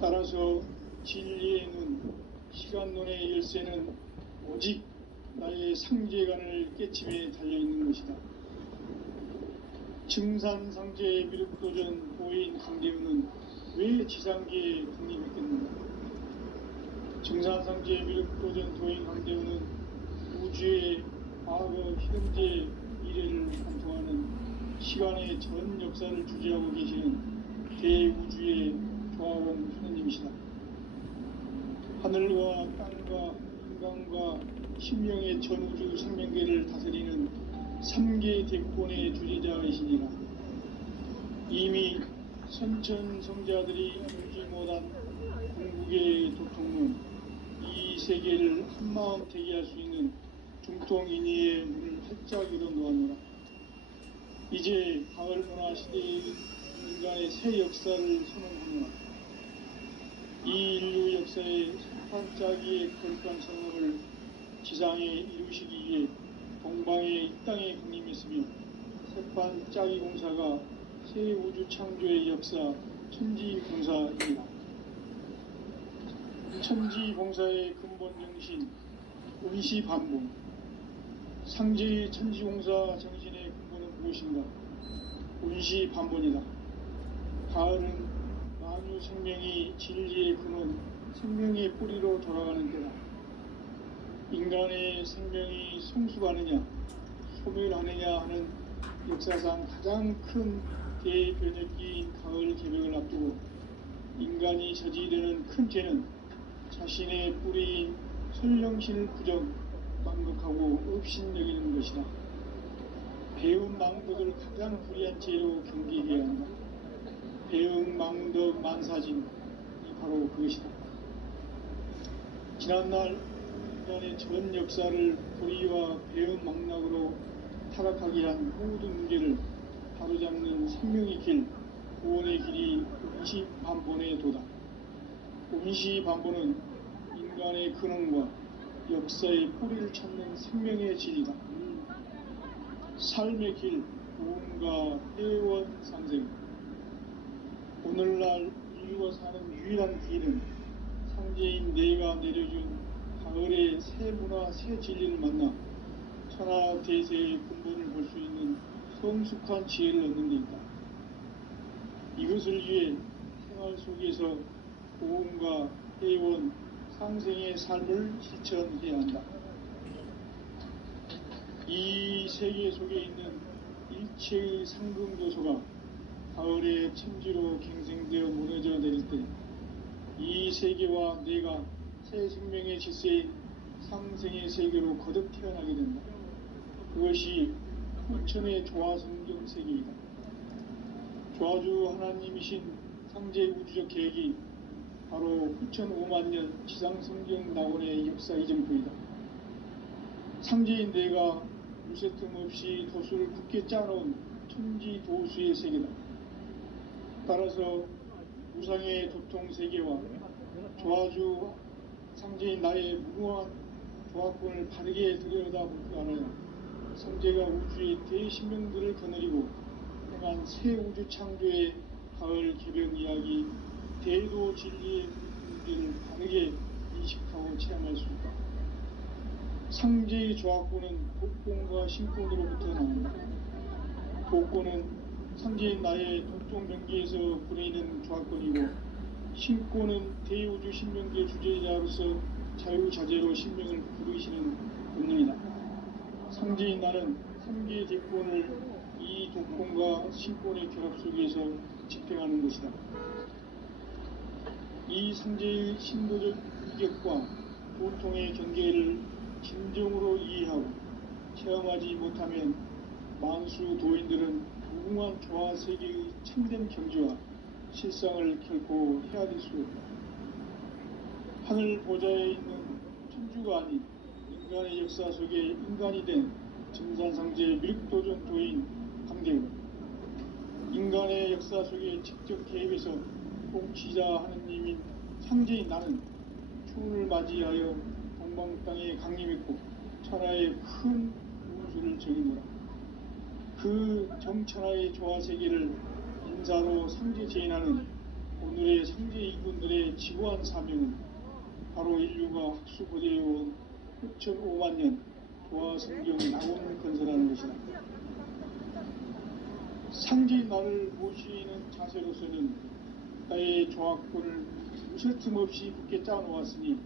따라서 진리의 눈, 시간론의 열쇠는 오직 나의 상제관을 깨침에 달려있는 것이다. 증산상제 미륵도전 도인 강대우는 왜 지상계에 강림했겠는가? 증산상제 미륵도전 도인 강대우는 우주의 과거, 현재, 미래를 관통하는 시간의 전 역사를 주재하고 계시는 대우주의 조화원 하느님이시다. 하늘과 땅과 인간과 심령의 전우주 생명계를 다스리는 3개 대권의 주재자이시니라. 이미 선천성자들이 알지 못한 궁극의 도통론, 이 세계를 한마음 되게 할 수 있는 중통인의의 문을 활짝 열어 놓았노라. 이제 가을 문화 시대의 인간의 새 역사를 선언하노라. 이 인류 역사의 반짝이의 거룩한 성업을 지상에 이루시기 위해 동방의 이 땅에 강림했으며 새반짝이 공사가 새 우주 창조의 역사 천지봉사입니다. 천지봉사의 근본 정신 운시반복, 상제의 천지봉사 정신의 근본은 무엇인가? 운시반복이다. 가을은 만유 생명이 진리의 근원, 생명의 뿌리로 돌아가는 때다. 인간의 생명이 성숙하느냐, 소멸하느냐 하는 역사상 가장 큰 대변혁기인 가을 개벽을 앞두고 인간이 저지르는 큰 죄는 자신의 뿌리인 설령신을 부정, 망극하고 업신여기는 것이다. 배움 망덕을 가장 불의한 죄로 경계해야 한다. 배움 망덕 만사진이 바로 그것이다. 지난날 인간의 전 역사를 불의와 배움 망락으로 타락하게 한 모든 문제를 바로잡는 생명의 길, 구원의 길이 운시반본의 도다. 운시반본은 인간의 근원과 역사의 뿌리를 찾는 생명의 질이다. 삶의 길, 구원과 회원 상생. 오늘날 인류가 사는 유일한 길은 상제인 내가 내려준 가을의 새 문화, 새 진리를 만나 천하 대세의 근본을 볼 수 있는 성숙한 지혜를 얻는 데 있다. 이것을 위해 생활 속에서 보험과 회원, 상생의 삶을 실천해야 한다. 이 세계 속에 있는 일체의 상금요소가 가을의 천지로 갱생되어 무너져 내릴 때 이 세계와 내가 새 생명의 질서인 상생의 세계로 거듭 태어나게 된다. 그것이 후천의 조화성경 세계이다. 조화주 하나님이신 상제 우주적 계획이 바로 후천 5만년 지상성경 낙원의 역사 이정표이다. 상제인 내가 무쇠틈 없이 도수를 굳게 짜놓은 천지 도수의 세계다. 따라서 우상의 도통 세계와 조화주 상제인 나의 무궁한 조화권을 바르게 들여다보지 않아야 성제가 우주의 대신명들을 거느리고 행한 새 우주 창조의 가을 개변 이야기, 대도 진리의 문제를 바르게 인식하고 체험할 수 있다. 상제의 조화권은 복권과 신권으로부터 나온다. 복권은 상제인 나의 도통병기에서 부리는 조화권이고, 신권은 대우주 신명계 주제자로서 자유자재로 신명을 부르시는 본능이다. 상제인 나는 3개의 대권을 이 도권과 신권의 결합 속에서 집행하는 것이다. 이 상제의 신도적 위격과 도통의 경계를 진정으로 이해하고 체험하지 못하면 만수 도인들은 무궁한 조화 세계의 참된 경지와 실상을 결코 헤아릴 수 없다. 하늘 보좌에 있는 천주가 아닌 인간의 역사 속에 인간이 된 증산상제 미륵도전 도인 강대우, 인간의 역사 속에 직접 개입해서 통치자 하느님인 상제인 나는 추운을 맞이하여 동방 땅에 강림했고 천하의 큰 우주를 정의노라. 그 정천하의 조화세계를 인사로 상제 제인하는 오늘의 상제 이군들의 지구한 사명은 바로 인류가 학수고대해온 6,500만 년 조화성경 낙원을 건설하는 것이다. 상제의 나를 모시는 자세로서는 나의 조합권을 무설틈 없이 굳게 짜놓았으니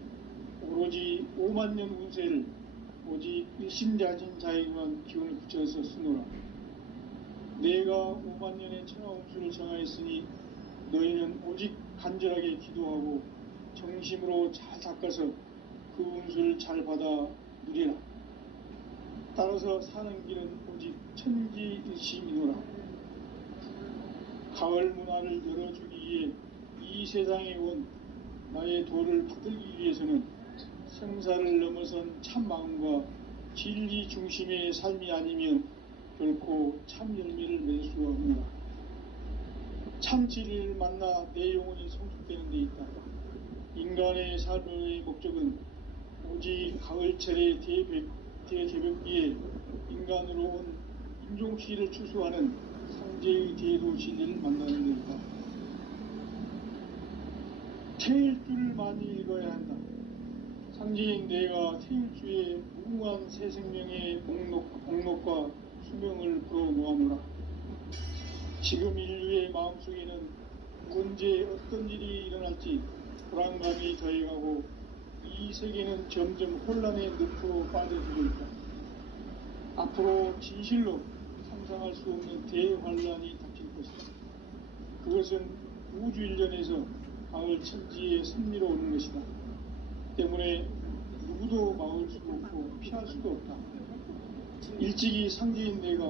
오로지 5만 년 운세를 오직 일심자진 자에게만 기운을 붙여서 쓰노라. 내가 5만 년의 천하 운수를 정하였으니 너희는 오직 간절하게 기도하고 정심으로 잘 닦아서 그 운수를 잘 받아 누리라. 따라서 사는 길은 오직 천지일심이노라. 가을 문화를 열어주기 위해 이 세상에 온 나의 도를 받들기 위해서는 생사를 넘어선 참 마음과 진리 중심의 삶이 아니면 결코 참 열매를 맺을 수가 없노라. 참 진리를 만나 내 영혼이 성숙되는 데 있다. 인간의 삶의 목적은 오직 가을철의 대개벽기에 인간으로 온 인종시를 추수하는 상제의 대도 진리를 만나는 데 있다. 태일주를 많이 읽어야 한다. 상제인 내가 태일주의 무궁한 새 생명의 목록과 수명을 불어모아노라. 지금 인류의 마음속에는 언제 어떤 일이 일어날지 불안감이 더해가고 이 세계는 점점 혼란의 늪으로 빠져들고 있다. 앞으로 진실로 상상할 수 없는 대환란이 닥칠 것이다. 그것은 우주 일련에서 가을 천지의 섭리로 오는 것이다. 때문에 누구도 막을 수도 없고 피할 수도 없다. 일찍이 상제인 내가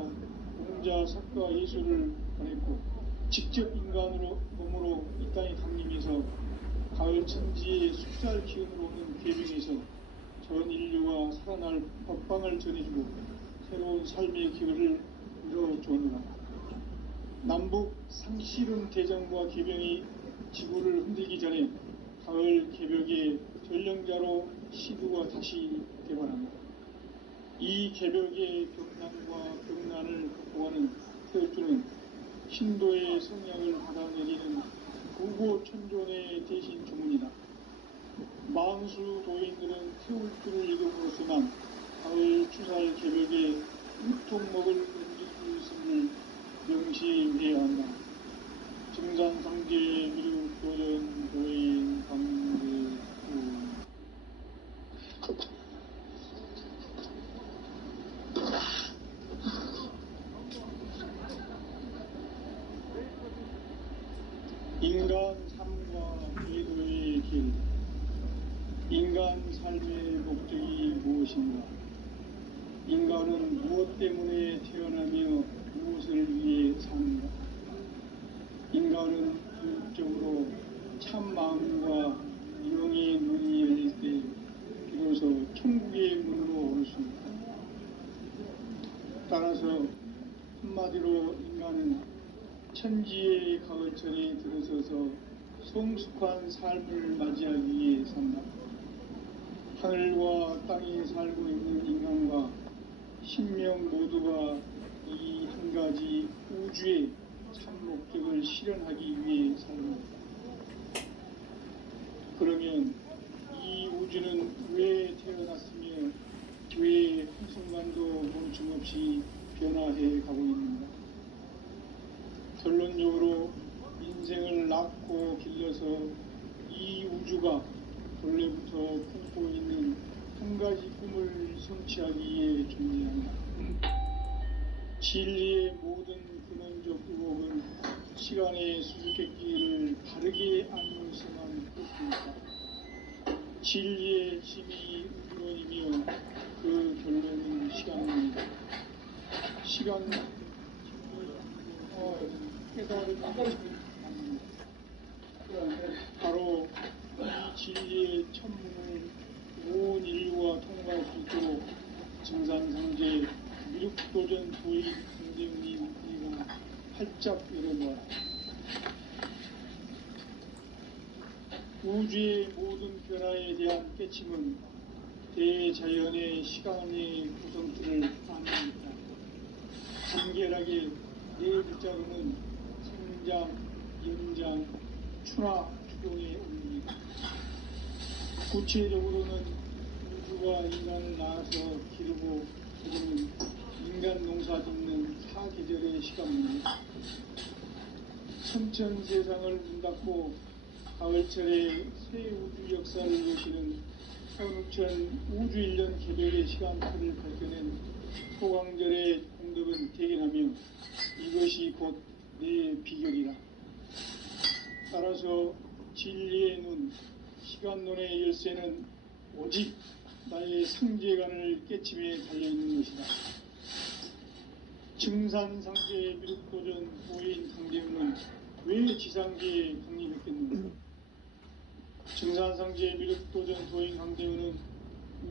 공자, 석가, 예수를 보냈고 직접 인간으로 몸으로 이 땅에 강림해서 가을 천지의 숫살 기운으로 오는 계명에서 전 인류가 살아날 법방을 전해주고 새로운 삶의 기회를 이뤄주느라. 남북 상실은 대장과 계명이 지구를 흔들기 전에 가을 개벽의 전령자로 시두가 다시 개발한다. 이 개벽의 벽난과 벽난을 극복하는 태울주는 신도의 성향을 받아내리는 구고천존의 대신 주문이다. 망수 도인들은 태울주를 읽음으로써만 가을 추살 개벽의 육통목을 옮길 수 있음을 명시해야 한다. 증산상제 미륵 도전 도인 강대구. 인간 삶과 기도의 길. 인간 삶의 목적이 무엇인가? 인간은 무엇 때문에 태어나며 무엇을 위해 사는가? 인간은 궁극적으로 참 마음과 영의 문이 열릴 때 비로소 천국의 문으로 올 수 있다. 따라서 한마디로 인간은 천지의 가을철에 들어서서 성숙한 삶을 맞이하기 위해 산다. 하늘과 땅에 살고 있는 인간과 신명 모두가 이 한 가지 우주의 참 목적을 실현하기 위해 살고 있다. 그러면 이 우주는 왜 태어났으며 왜 한순간도 멈춤없이 변화해 가고 있는가? 결론적으로 인생을 낳고 길러서 이 우주가 본래부터 품고 있는 한 가지 꿈을 성취하기 위해 존재한다. 진리의 모든 근원적 의혹은 시간의 수수께끼를 바르게 알면서만 풀 수 있다. 진리의 힘이 우주론이며 그 결론은 시간입니다. 시간 깨달을 바로 이 진리의 천문을 온 인류가 통과할 수 있도록 증산상제 미륵도전 도의 강대훈이 우리가 활짝 열어놓아. 우주의 모든 변화에 대한 깨침은 대자연의 시간의 구성틀을 아닙니다. 간결하게 네 글자로는 성장, 연장, 추나 추동에 올립니다. 구체적으로는 우주가 인간을 낳아서 기르고 그리는 인간 농사 짓는 사계절의 시간입니다. 천천 세상을 문 닫고 가을철에 새 우주 역사를 여시는 현우천 우주 1년 개별의 시간표를 밝혀낸 소강절의 공덕은 대견하며 이것이 곧 내 비결이라. 따라서 진리의 눈, 시간론의 열쇠는 오직 나의 상제관을 깨침에 달려있는 것이다. 증산상제의 미륵도전 보인 강대우는 왜 지상계에 강림했겠는가? 증산상제의 미륵도전 도인 강대우는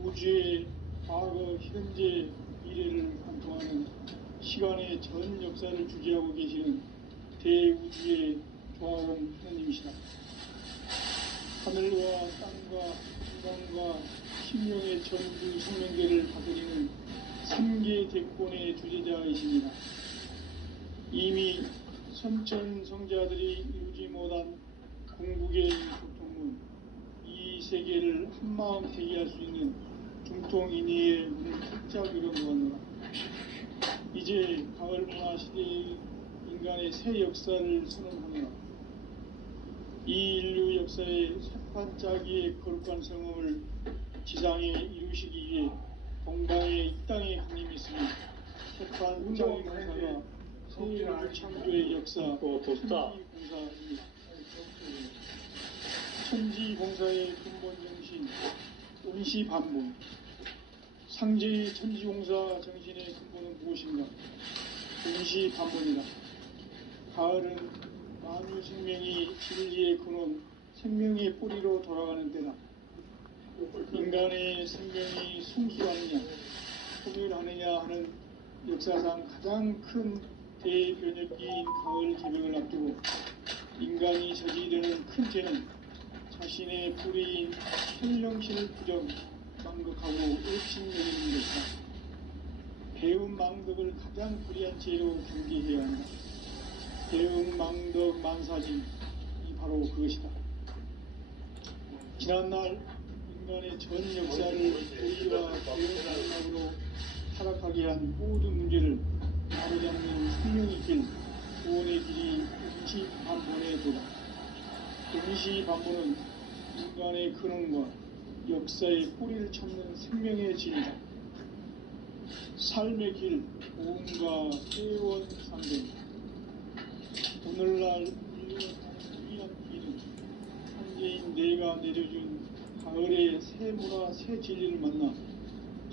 우주의 과거, 현재, 미래를 관통하는 시간의 전 역사를 주재하고 계시는 대우주의 조화원 하느님이시다. 하늘과 땅과 인간과 심령의 전부 생명계를 다스리는 3계 대권의 주제자이십니다. 이미 선천 성자들이 이루지 못한 궁극의 교통문, 이 세계를 한마음 대기할 수 있는 중통인의의 문을 활짝 열어놓았노라. 이제 가을 문화 시대의 인간의 새 역사를 선언하노라. 이 인류 역사의 새판짜기의 거룩한 성음을 지상에 이루시기 위해 동방의 이 땅에 강림했으니 새판짜기 공사가 새 우주 창조의 역사 천지공사입니다. 천지공사의 근본 정신 은시반문. 상제의 천지공사 정신의 근본은 무엇인가? 은시반문이다. 가을은 만유 생명이 진리의 근원, 생명의 뿌리로 돌아가는 때다. 인간의 생명이 성수하느냐, 소멸하느냐 하는 역사상 가장 큰 대변혁기인 가을 개명을 앞두고 인간이 저지르는 큰 죄는 자신의 뿌리인 현령신을 부정, 망극하고 의심여기는 것이다. 배운 망덕을 가장 불의한 죄로 경계해야 한다. 배운 망덕 만사진이 바로 그것이다. 지난날 인간의 전 역사를 도의와 배운 망락으로 타락하게 한 모든 문제를 바로잡는 생명의 길, 구원의 길이 은시반문의 도다. 은시반문은 인간의 근원과 역사의 뿌리를 찾는 생명의 진리다. 삶의 길, 고음과 회원 상대. 오늘날 인류가 타는 유일한 길은 현재인 내가 내려준 가을의 새 문화, 새 진리를 만나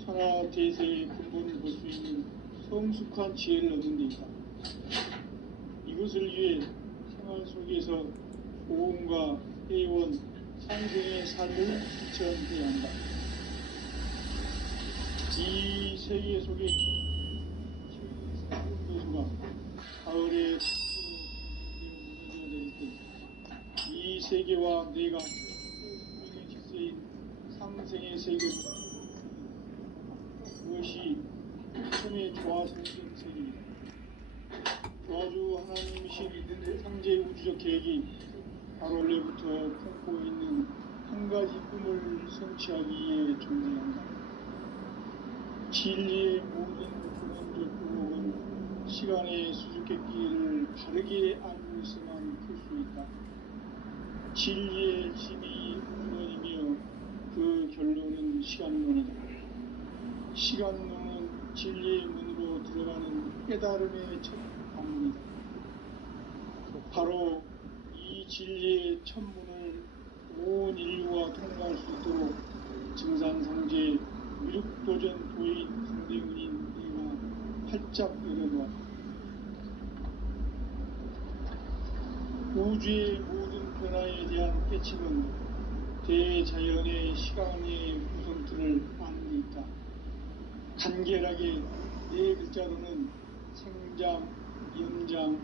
천하 대세의 근본을 볼 수 있는 성숙한 지혜를 얻는 데 있다. 이것을 위해 생활 속에서 고음과 회원, 상생의 삶을 실천해야 한다. 이 세계 속에 교수가 가을에 무너져 내릴 때 이 세계와 내가 생명의 질서인 상생의 세계 그것이 처음에 조화성전 세계입니다. 조화주 하나님이신 상제 우주적 계획이 가을에부터 품고 있는 한 가지 꿈을 성취하기 위해 존재한다. 진리의 모든 근원적 의혹은 시간의 수수께끼를 바르게 알고 있어만 풀 수 있다. 진리의 힘이 근원이며 그 결론은 시간론이다. 시간론은 진리의 문으로 들어가는 깨달음의 첫 방문이다. 바로 이 진리의 첫 문을 온 인류가 통과할 수 있도록 증산상제 미륵도전 도인 강대훈인 내가 활짝 열어놓았다. 우주의 모든 변화에 대한 깨침은 대자연의 시간의 구성틀을 아는 데 있다. 간결하게 네 글자로는 생장, 연장,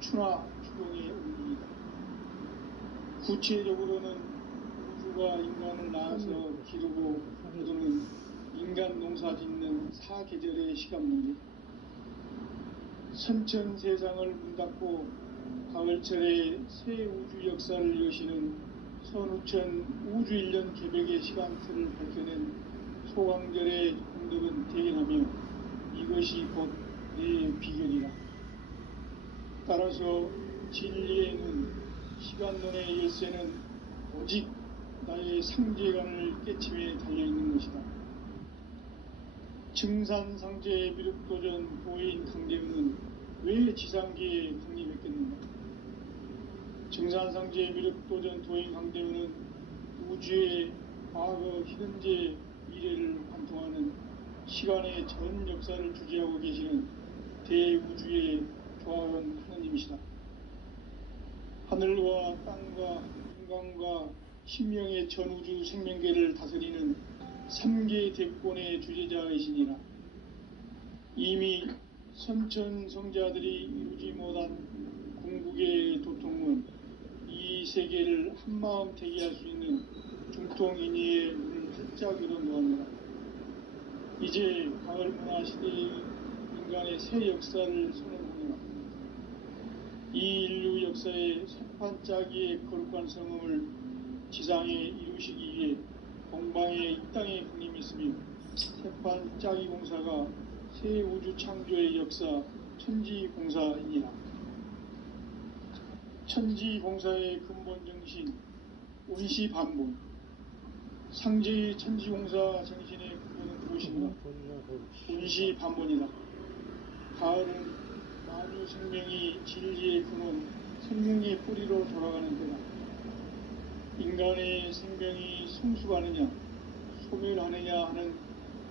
추나 추동의 의미이다. 구체적으로는 우주가 인간을 낳아서 기르고 거두는 인간 농사 짓는 사계절의 시간문제. 선천 세상을 문 닫고 가을철에 새 우주 역사를 여시는 선우천 우주 1년 개벽의 시간표를 밝혀낸 소강절의 공덕은 대견하며 이것이 곧 내 비결이라. 따라서 진리의 눈, 시간론의 열쇠는 오직 나의 상제관을 깨침에 달려있는 것이다. 증산상제 미륵도전 도인 강대우는 왜 지상계에 강림했겠는가? 증산상제 미륵도전 도인 강대우는 우주의 과거, 현재, 미래를 관통하는 시간의 전 역사를 주재하고 계시는 대우주의 조화원 하느님이시다. 하늘과 땅과 인간과 신명의 전우주 생명계를 다스리는 3계 대권의 주제자이시니라. 이미 선천성자들이 이루지 못한 궁극의 도통은 이 세계를 한마음 대기할 수 있는 중통인의의 문을 활짝 열어놓았노라. 이제 가을 문화 시대의 인간의 새 역사를 선언하노라. 이 인류 역사의 새판짜기의 거룩한 성음을 지상에 이루시기 위해 동방에 이 땅에 강림했으며 새판짜기 공사가 새 우주 창조의 역사 천지공사이니라. 천지공사의 근본 정신 온시반본, 상제의 천지공사 정신의 근본은 무엇인가? 온시반본이다. 가을은 만유 생명이 진리의 근원, 생명의 뿌리로 돌아가는 때다. 인간의 생명이 성숙하느냐, 소멸하느냐 하는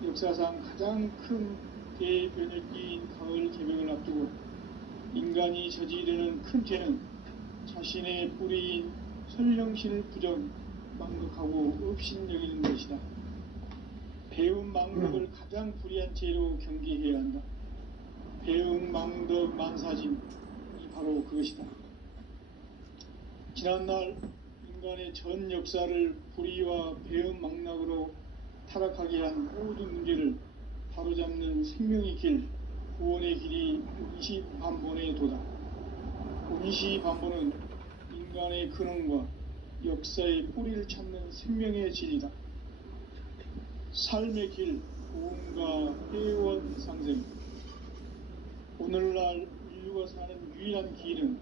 역사상 가장 큰 대변혁기인 가을 개벽을 앞두고 인간이 저지르는 큰 죄는 자신의 뿌리인 설령신을 망극하고 업신여기는 것이다. 배움 망덕을 가장 불의한 죄로 경계해야 한다. 배움 망덕 만사짐이 바로 그것이다. 지난날 인간의 전 역사를 불의와 배움 망락으로 타락하게 한 모든 문제를 바로잡는 생명의 길, 구원의 길이 온시반본의 도다. 온시반본은 인간의 근원과 역사의 뿌리를 찾는 생명의 진리다. 삶의 길, 고음과 회원 상생. 오늘날 인류가 사는 유일한 길은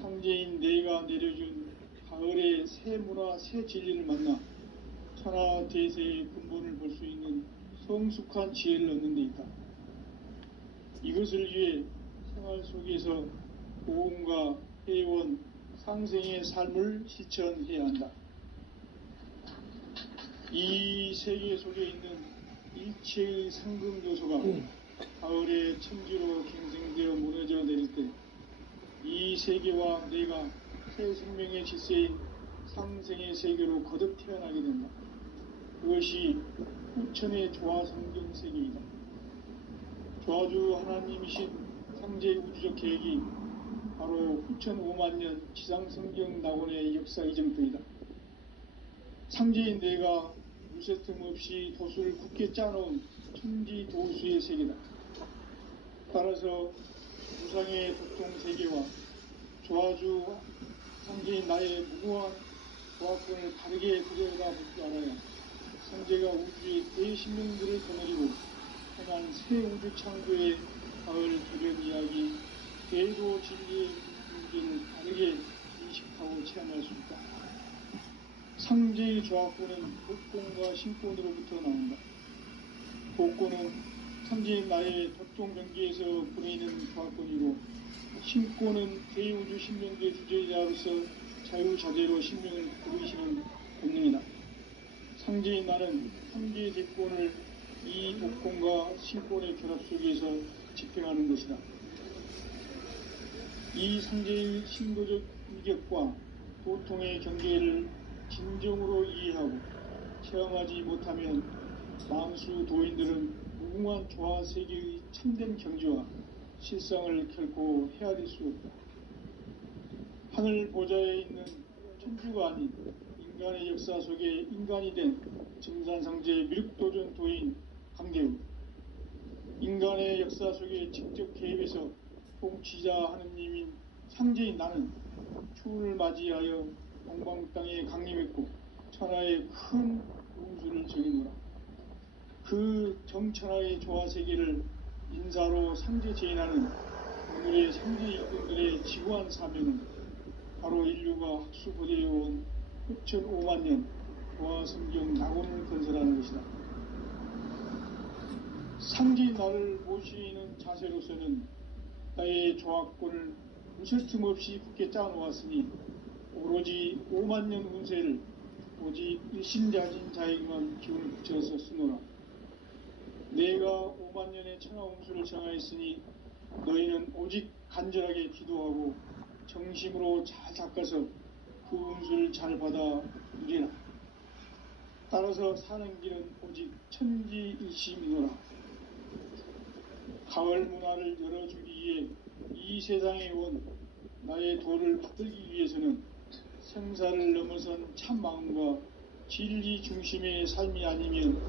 상제인 내가 내려준 가을의 새 문화, 새 진리를 만나 천하 대세의 근본을 볼 수 있는 성숙한 지혜를 얻는 데 있다. 이것을 위해 생활 속에서 고음과 회원, 상생의 삶을 실천해야 한다. 이 세계 속에 있는 일체의 상금 요소가 가을의 천지로 갱생되어 무너져 내릴 때 이 세계와 내가 새 생명의 질서인 상생의 세계로 거듭 태어나게 된다. 그것이 후천의 조화성경 세계이다. 조화주 하나님이신 상제 우주적 계획이 바로 후천 5만년 지상성경 낙원의 역사 이정표이다. 상제인 내가 무쇠 틈 없이 도수를 굳게 짜놓은 천지 도수의 세계다. 따라서 무상의 도통 세계와 조화주 상제인 나의 무고한 조화권을 바르게 들여다볼 줄 알아야 상제가 우주의 대신명들을 거느리고 행한 새 우주 창조의 가을 개변 이야기, 대도 진리의 문제를 바르게 인식하고 체험할 수 있다. 상제의 조화권은 복권과 신권으로부터 나온다. 복권은 상제인 나의 도통 경계에서 보내는 조화권이고, 신권은 대우주 신명계 주제자로서 자유자재로 신명을 부르시는 본능이다. 상제인 나는 상제의 대권을 이 복권과 신권의 결합 속에서 집행하는 것이다. 이 상제의 신도적 인격과 도통의 경계를 진정으로 이해하고 체험하지 못하면 만수 도인들은 무궁한 조화 세계의 참된 경지와 실상을 결코 헤아릴 수 없다. 하늘 보좌에 있는 천주가 아닌 인간의 역사 속에 인간이 된 증산상제 미륵도전 도인 강대우, 인간의 역사 속에 직접 개입해서 통치자 하느님인 상제인 나는 추운을 맞이하여 동방 땅에 강림했고 천하의 큰 운수를 정해노라. 그 정천하의 조화세계를 인사로 상제 제인하는 오늘의 상제 일꾼들의 지구한 사명은 바로 인류가 학수고대해온 흡천 5만 년 조화성경 낙원을 건설하는 것이다. 상제인 나를 모시는 자세로서는 나의 조합권을 무슨 틈 없이 굳게 짜놓았으니 오로지 5만 년 운세를 오직 일심자진 자에게만 기운을 붙여서 쓰노라. 내가 5만 년의 천하 운수를 정하였으니 너희는 오직 간절하게 기도하고 정심으로 잘 닦아서 그 운수를 잘 받아 누리라. 따라서 사는 길은 오직 천지일심이노라. 가을 문화를 열어주기 위해 이 세상에 온 나의 도를 받들기 위해서는 생사를 넘어선 참 마음과 진리 중심의 삶이 아니면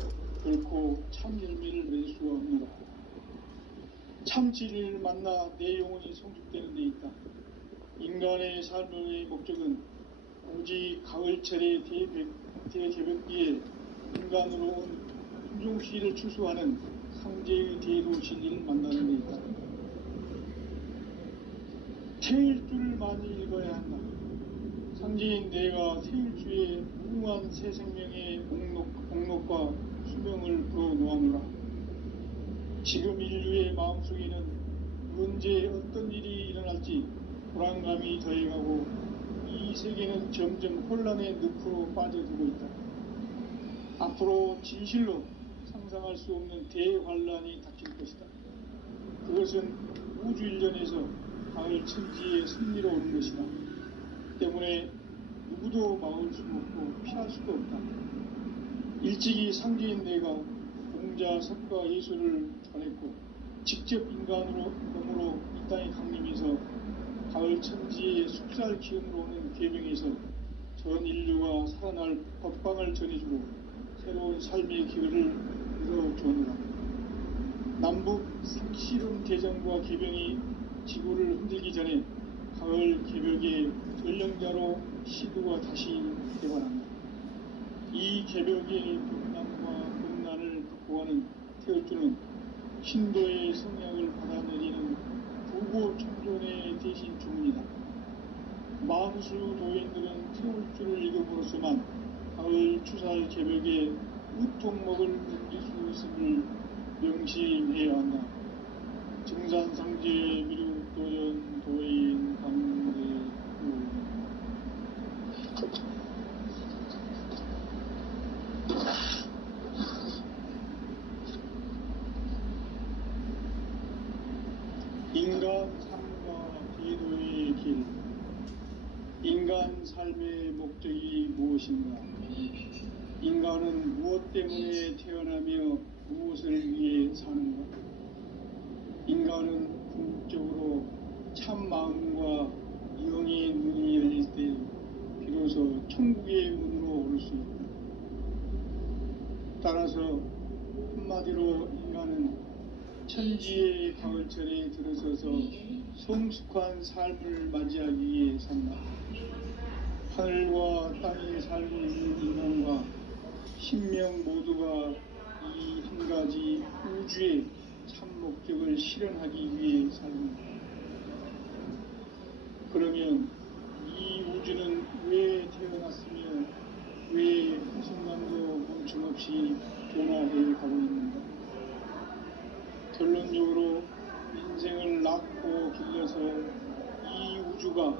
결코 참 열매를 맺을 수가 없노라. 참 진리를 만나 내 영혼이 성숙되는 데 있다. 인간의 삶의 목적은 오직 가을철의 대개벽기에 인간으로 온 품종시를 추수하는 상제의 대도 진리를 만나는 데 있다. 태일주를 많이 읽어야 한다. 상제인 내가 태일주의 무궁한 새 생명의 목록과 수명을 불어놓아노라. 지금 인류의 마음속에는 언제 어떤 일이 일어날지 불안감이 더해가고 이 세계는 점점 혼란의 늪으로 빠져들고 있다. 앞으로 진실로 상상할 수 없는 대환란이 닥칠 것이다. 그것은 우주 일련에서 가을 천지의 승리로 오는 것이다. 때문에 누구도 막을 수 없고 피할 수도 없다. 일찍이 상제인 내가 공자, 석가, 예술을 전했고 직접 인간으로 몸으로 이 땅에 강림해서 가을 천지의 숙살 기운으로 오는 계명에서 전 인류가 살아날 법방을 전해주고 새로운 삶의 기회를 열어주느라. 남북 색시름 대전과 계병이 지구를 흔들기 전에 가을 개벽의 전령자로 시두가 다시 개발한다. 이 개벽의 벽난과 금난을 극복하는 태울주는 신도의 성향을 받아내리는 부고 청존의 대신 주문이다. 만수 도인들은 태울주를 읽음으로써만 가을 추살 개벽의 우통목을 넘길 수 있음을 명심해야 한다. 증산상제 미륵도전 도인 강대우. 인간 삶과 기도의 길. 인간 삶의 목적이 무엇인가? 인간은 무엇 때문에 태어나며 무엇을 위해 사는가? 인간은 궁극적으로 참 마음과 영의 눈이 열릴 때 비로소 천국의 문으로 오를 수 있다. 따라서 한마디로 인간은 천지의 가을철에 들어서서 성숙한 삶을 맞이하기 위해 산다. 하늘과 땅에 살고 있는 인간과 신명 모두가 이 한 가지 우주의 참 목적을 실현하기 위해 살는다. 그러면 이 우주는 왜 태어났으며 왜 한순간도 멈춤없이 변화해 가고 있는가? 결론적으로 인생을 낳고 길러서 이 우주가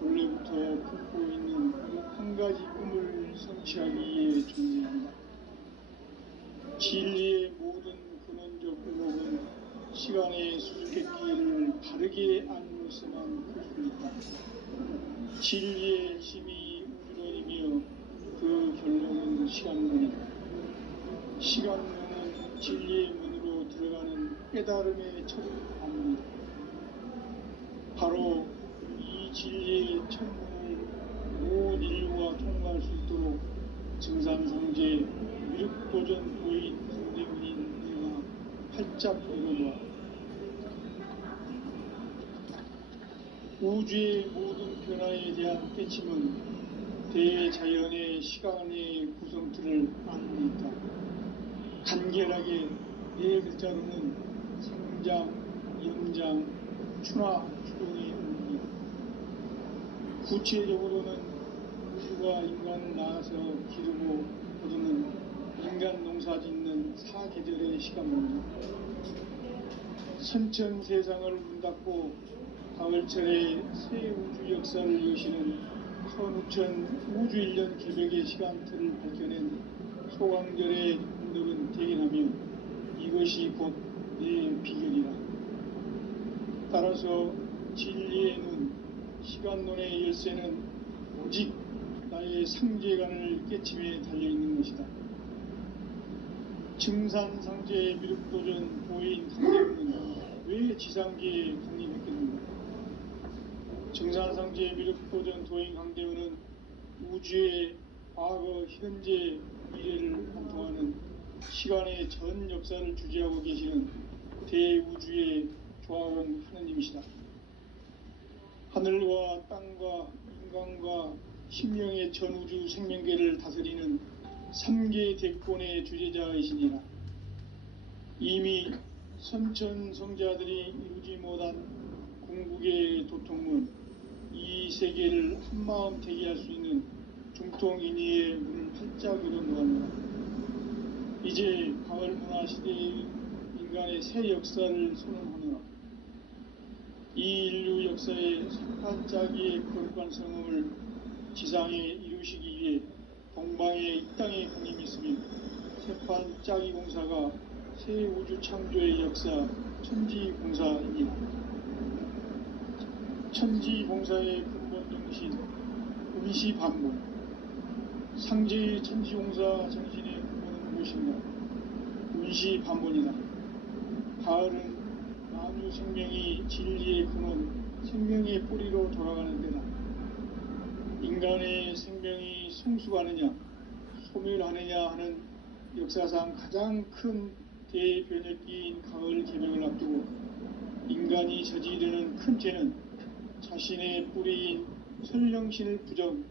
원래부터 품고 있는 한 가지 꿈을 성취하기 위해 존재한다. 진리의 모든 근원적 의목은 시간의 수수께끼를 바르게 알므로서만 풀 수 있다. 진리의 힘이 우주론이며 그 결론은 시간론이다. 시간론은 진리의 문으로 들어가는 깨달음의 첫 방문이다. 바로 이 진리의 첫 문을 온 인류가 통과할 수 있도록 증산상제 미륵도전 도인 강대문인 내가 활짝 열어놓아. 우주의 모든 변화에 대한 깨침은 대자연의 시간의 구성틀을 안고 있다. 간결하게 네 글자로는 생장, 연장, 추나 추동의 의미다. 구체적으로는 우주가 인간을 낳아서 기르고 거두는 인간 농사 짓는 사계절의 시간입니다. 선천 세상을 문 닫고 가을철에 새 우주 역사를 여시는 선우천 우주 1년 개벽의 시간틀을 밝혀낸 소강절의 흔적은 대견하며 이것이 곧 내 비결이라. 따라서 진리의 눈, 시간론의 열쇠는 오직 나의 상제관을 깨침에 달려있는 것이다. 증산상제의 미륵도전 도인 강대우는 왜 지상계에 강림했겠는가? 증산상제의 미륵도전 도인 강대우는 우주의 과거, 현재, 미래를 관통하는 시간의 전 역사를 주재하고 계시는 대우주의 조화원 하느님이시다. 하늘과 땅과 인간과 심령의 전우주 생명계를 다스리는 3계 대권의 주제자이시니라. 이미 선천 성자들이 이루지 못한 궁극의 도통문, 이 세계를 한마음 대기할 수 있는 중통인의의 문을 활짝 열어놓았노라. 이제 가을 문화 시대의 인간의 새 역사를 선언하노라. 이 인류 역사의 석판짜기의 거룩한 성음을 지상에 이루시기 위해 동방에 이 땅에 강림이 있으며 세판짜기 공사가 새 우주 창조의 역사 천지공사입니다. 천지공사의 근본 정신 운시반복. 상제의 천지공사 정신의 근본은 무엇인가? 운시반복이다. 가을은 만유 생명이 진리의 근원, 생명의 뿌리로 돌아가는 데다. 인간의 생명이 성숙하느냐, 소멸하느냐 하는 역사상 가장 큰 대변혁기인 가을 개명을 앞두고 인간이 저지르는 큰 죄는 자신의 뿌리인 설령신을 부정,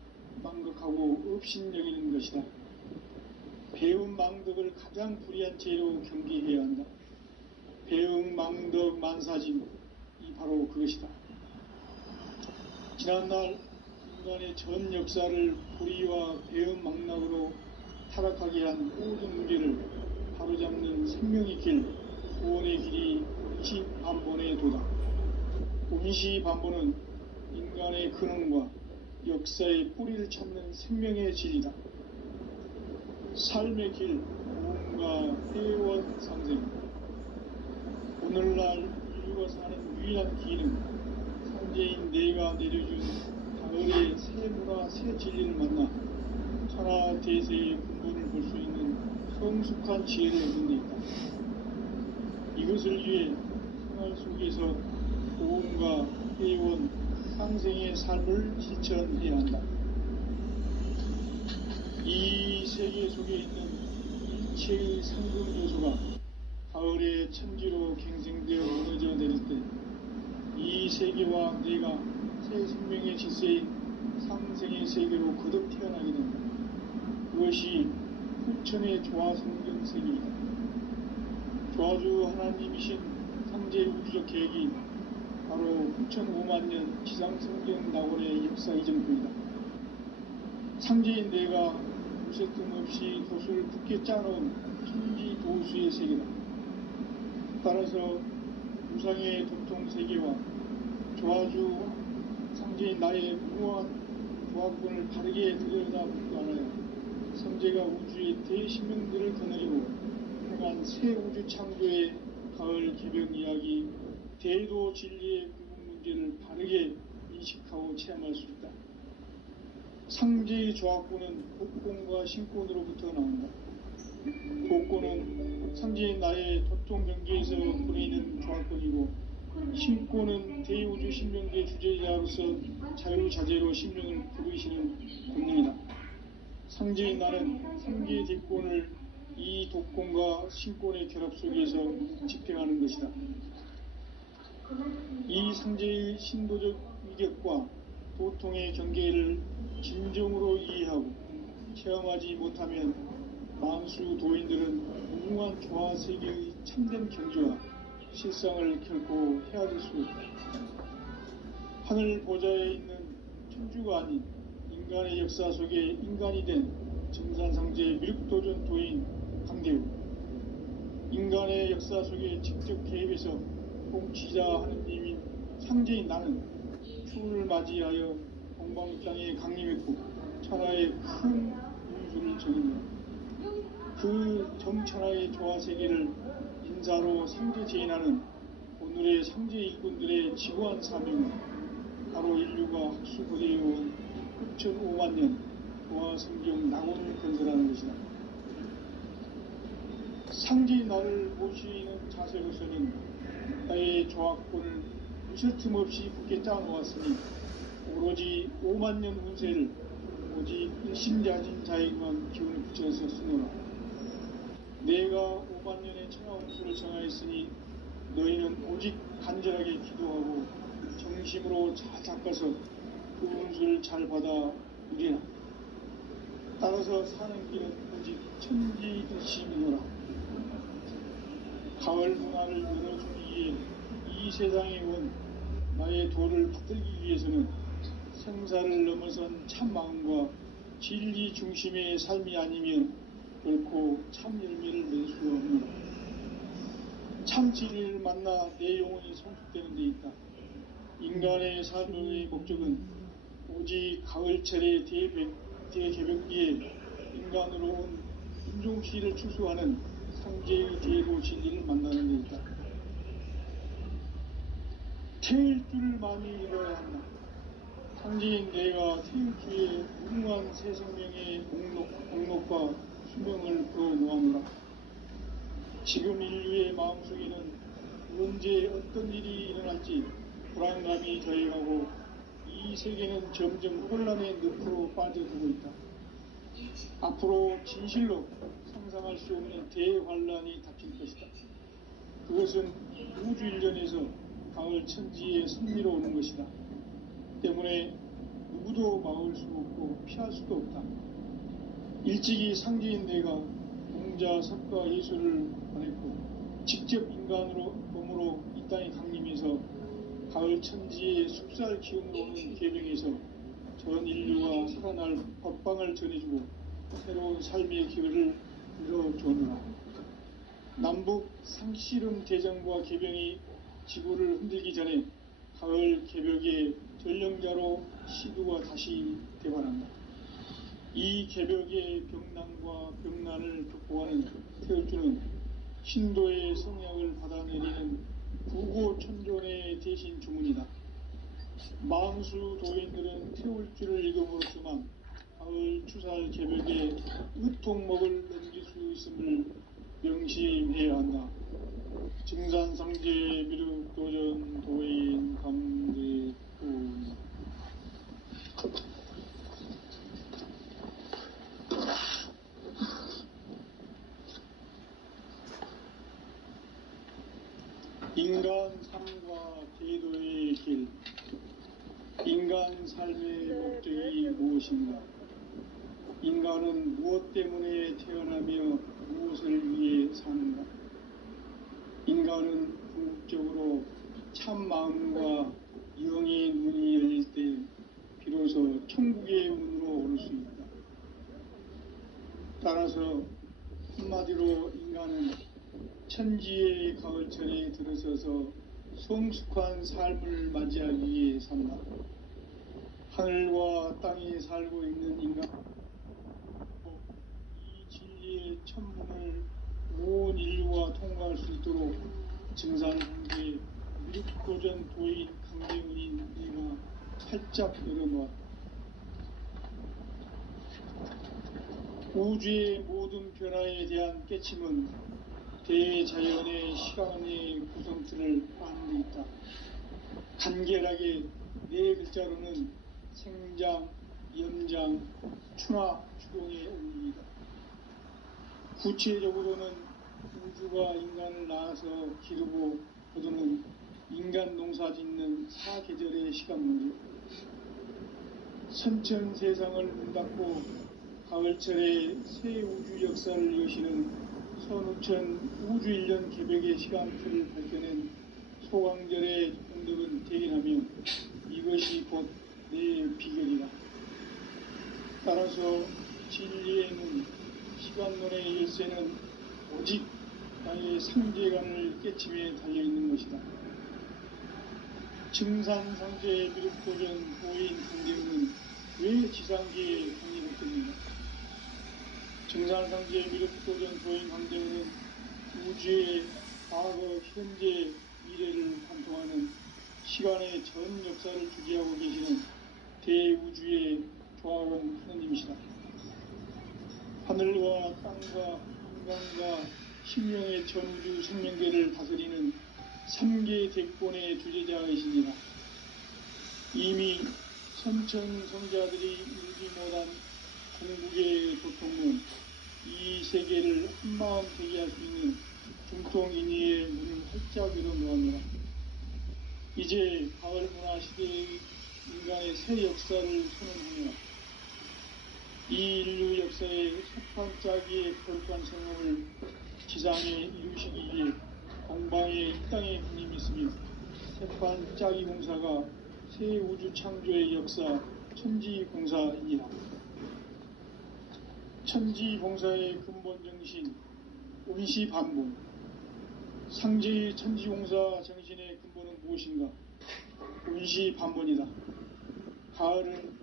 망극하고 업신여기는 것이다. 배움 망덕을 가장 불의한 죄로 경계해야 한다. 배움 망덕 만사진, 이 바로 그것이다. 지난날 인간의 전 역사를 불의와 배움 망락으로 타락하게 한 모든 문제를 바로잡는 생명의 길, 구원의 길이 운시반본의 도다. 운시반본은 인간의 근원과 역사의 뿌리를 찾는 생명의 진리다. 삶의 길, 고음과 회원 상생. 오늘날 인류가 사는 유일한 길은 상제인 내가 내려준 가을의 새 문화, 새 진리를 만나 천하 대세의 근본을 볼 수 있는 성숙한 지혜를 얻는 데 있다. 이것을 위해 생활 속에서 고음과 회원, 상생의 삶을 실천해야 한다. 이 세계 속에 있는 일체의 상금 요소가 가을의 천지로 갱생되어 무너져 내릴 때 이 세계와 내가 새 생명의 질서인 상생의 세계로 거듭 태어나게 된다. 그것이 후천의 조화성경 세계이다. 조화주 하나님이신 상제 우주적 계획이 바로 후천 5만 년 지상성경 낙원의 역사 이전부이다. 상제인 내가 무쇠 틈없이 돛을 굳게 짜놓은 천지 도수의 세계다. 따라서 우상의 도통 세계와 조화주 상제인 나의 무모한 조합권을 바르게 들여다보지도 않아요. 성제가 우주의 대신명들을 거느리고 행한 새 우주 창조의 가을 개벽 이야기, 대도 진리의 구분 문제를 바르게 인식하고 체험할 수 있다. 상제의 조합권은 복권과 신권으로부터 나온다. 복권은 상제인 나의 도통 경계에서 보내는 조합권이고, 신권은 대우주 신명계 주제자로서 자유자재로 신명을 부르시는 권능이다. 상제인 나는 3개 뒷권을 이 독권과 신권의 결합 속에서 집행하는 것이다. 이 상제의 신도적 희격과 도통의 경계를 진정으로 이해하고 체험하지 못하면 만수 도인들은 무궁한 조화 세계의 참된 경지와 실상을 결코 헤아릴 수 없다. 하늘 보좌에 있는 천주가 아닌 인간의 역사 속에 인간이 된 정산상제 미륵도전 도인 강대우, 인간의 역사 속에 직접 개입해서 통치자 하느님인 상제인 나는 추운을 맞이하여 동방 땅에 강림했고 천하의 큰 운수를 전했다. 그 정천하의 조화세계를 인사로 상제 제인하는 오늘의 상제 일꾼들의 지고한 사명은 바로 인류가 학수고대해온 6,500만 년 조화성경 낙원을 건설하는 것이다. 상제의 나를 모시는 자세로서는 나의 조화권을 무쇠틈 없이 굳게 짜놓았으니 오로지 5만 년 운세를 오직 일심자진 자에게만 기운을 붙여서 쓰노라. 내가 5만 년의 천하 운수를 정하였으니 너희는 오직 간절하게 기도하고 정심으로 잘 닦아서 그 운수를 잘 받아 누리라. 따라서 사는 길은 오직 천지일심이노라. 가을 문화를 열어주기 위해 이 세상에 온 나의 도를 받들기 위해서는 생사를 넘어선 참 마음과 진리 중심의 삶이 아니면 결코 참 열매를 낼 수 없는 참 진리를 만나 내 영혼이 성숙되는 데 있다. 인간의 삶의 목적은 오직 가을철의 대개벽기에 인간으로 온 인종시를 추수하는 상제의 대로 진리를 만나는 데 있다. 태일 줄 많이 잃어야 한다. 상제인 내가 태일 주에 무궁한 새 생명의 공록과 수명을 불어놓아노라. 지금 인류의 마음속에는 언제 어떤 일이 일어날지 불안감이 저해가고 이 세계는 점점 혼란의 늪으로 빠져들고 있다. 앞으로 진실로 상상할 수 없는 대환란이 닥칠 것이다. 그것은 우주 일련에서 가을 천지의 선미로 오는 것이다. 때문에 누구도 막을 수 없고 피할 수도 없다. 일찍이 상제인 내가 공자, 석가, 예수를 보냈고 직접 인간으로 몸으로 이 땅에 강림해서 가을 천지의 숲살 기운으로 오는 계명에서 전 인류가 살아날 법방을 전해주고 새로운 삶의 기회를 열어주느라. 남북 상씨름 대전과 개병이 지구를 흔들기 전에 가을 개벽의 전령자로 시두가 다시 대발한다. 이 개벽의 병난과 병난을 극복하는 태울주는 신도의 성약을 받아내리는 구고천존의 대신 주문이다. 만수 도인들은 태울주를 읽어보았지만 가을 추살 개벽에 의통목을 넘길 수 있음을 명심해야 한다. 증산상제 미륵도전 도인 강대도. 인간 삶과 제도의 길. 인간 삶의 목적이 무엇인가? 인간은 무엇 때문에 태어나며 무엇을 위해 사는가? 인간은 궁극적으로 참 마음과 영의 눈이 열릴 때 비로소 천국의 문으로 오를 수 있다. 따라서 한마디로 인간은 천지의 가을철에 들어서서 성숙한 삶을 맞이하기 위해 산다. 하늘과 땅에 살고 있는 인간, 이 진리의 천문을 온 인류가 통과할 수 있도록 증산상제 미륵도전 도인 강대훈인 내가 활짝 열어놓았다. 우주의 모든 변화에 대한 깨침은 대자연의 시간의 구성틀을 아는 데 있다. 간결하게 네 글자로는 생장, 염장, 추나, 추동의 원리이다. 구체적으로는 우주가 인간을 낳아서 기르고 거두는 인간 농사 짓는 사계절의 시간문제, 선천 세상을 문 닫고 가을철에 새 우주 역사를 여시는 선우천 우주일년 개벽의 시간표를 밝혀낸 소강절의 공덕은 대견하며 이것이 곧 내 비결이다. 따라서 진리의 문, 시간론의 열쇠는 오직 나의 상제관을 깨침에 달려있는 것이다. 증산상제의 미륵도전 보인 강대우는 왜 지상계에 강림했겠는가? 증산상제의 미륵도전 보인 강대우는 우주의 과거, 현재, 미래를 관통하는 시간의 전 역사를 주재하고 계시는 대우주의 조화원 하느님이시다. 하늘과 땅과 인간과 신명의 전우주 생명계를 다스리는 3개 대권의 주제자이시니라. 이미 선천성자들이 이루지 못한 궁극의 도통은 이 세계를 한마음 되게 할 수 있는 중통인의의 문을 활짝 열어놓았노라. 이제 가을 문화 시대의 인간의 새 역사를 선언하노라. 이 인류 역사의 석판짜기의 거룩한 성공을 지상에 이루시기 위해 공방에 이 땅에 군림이 있으며 석판짜기 공사가 새 우주 창조의 역사 천지공사이니라. 천지공사의 근본 정신 온시반본. 상제의 천지공사 정신의 근본은 무엇인가? 온시반본이다. 가을은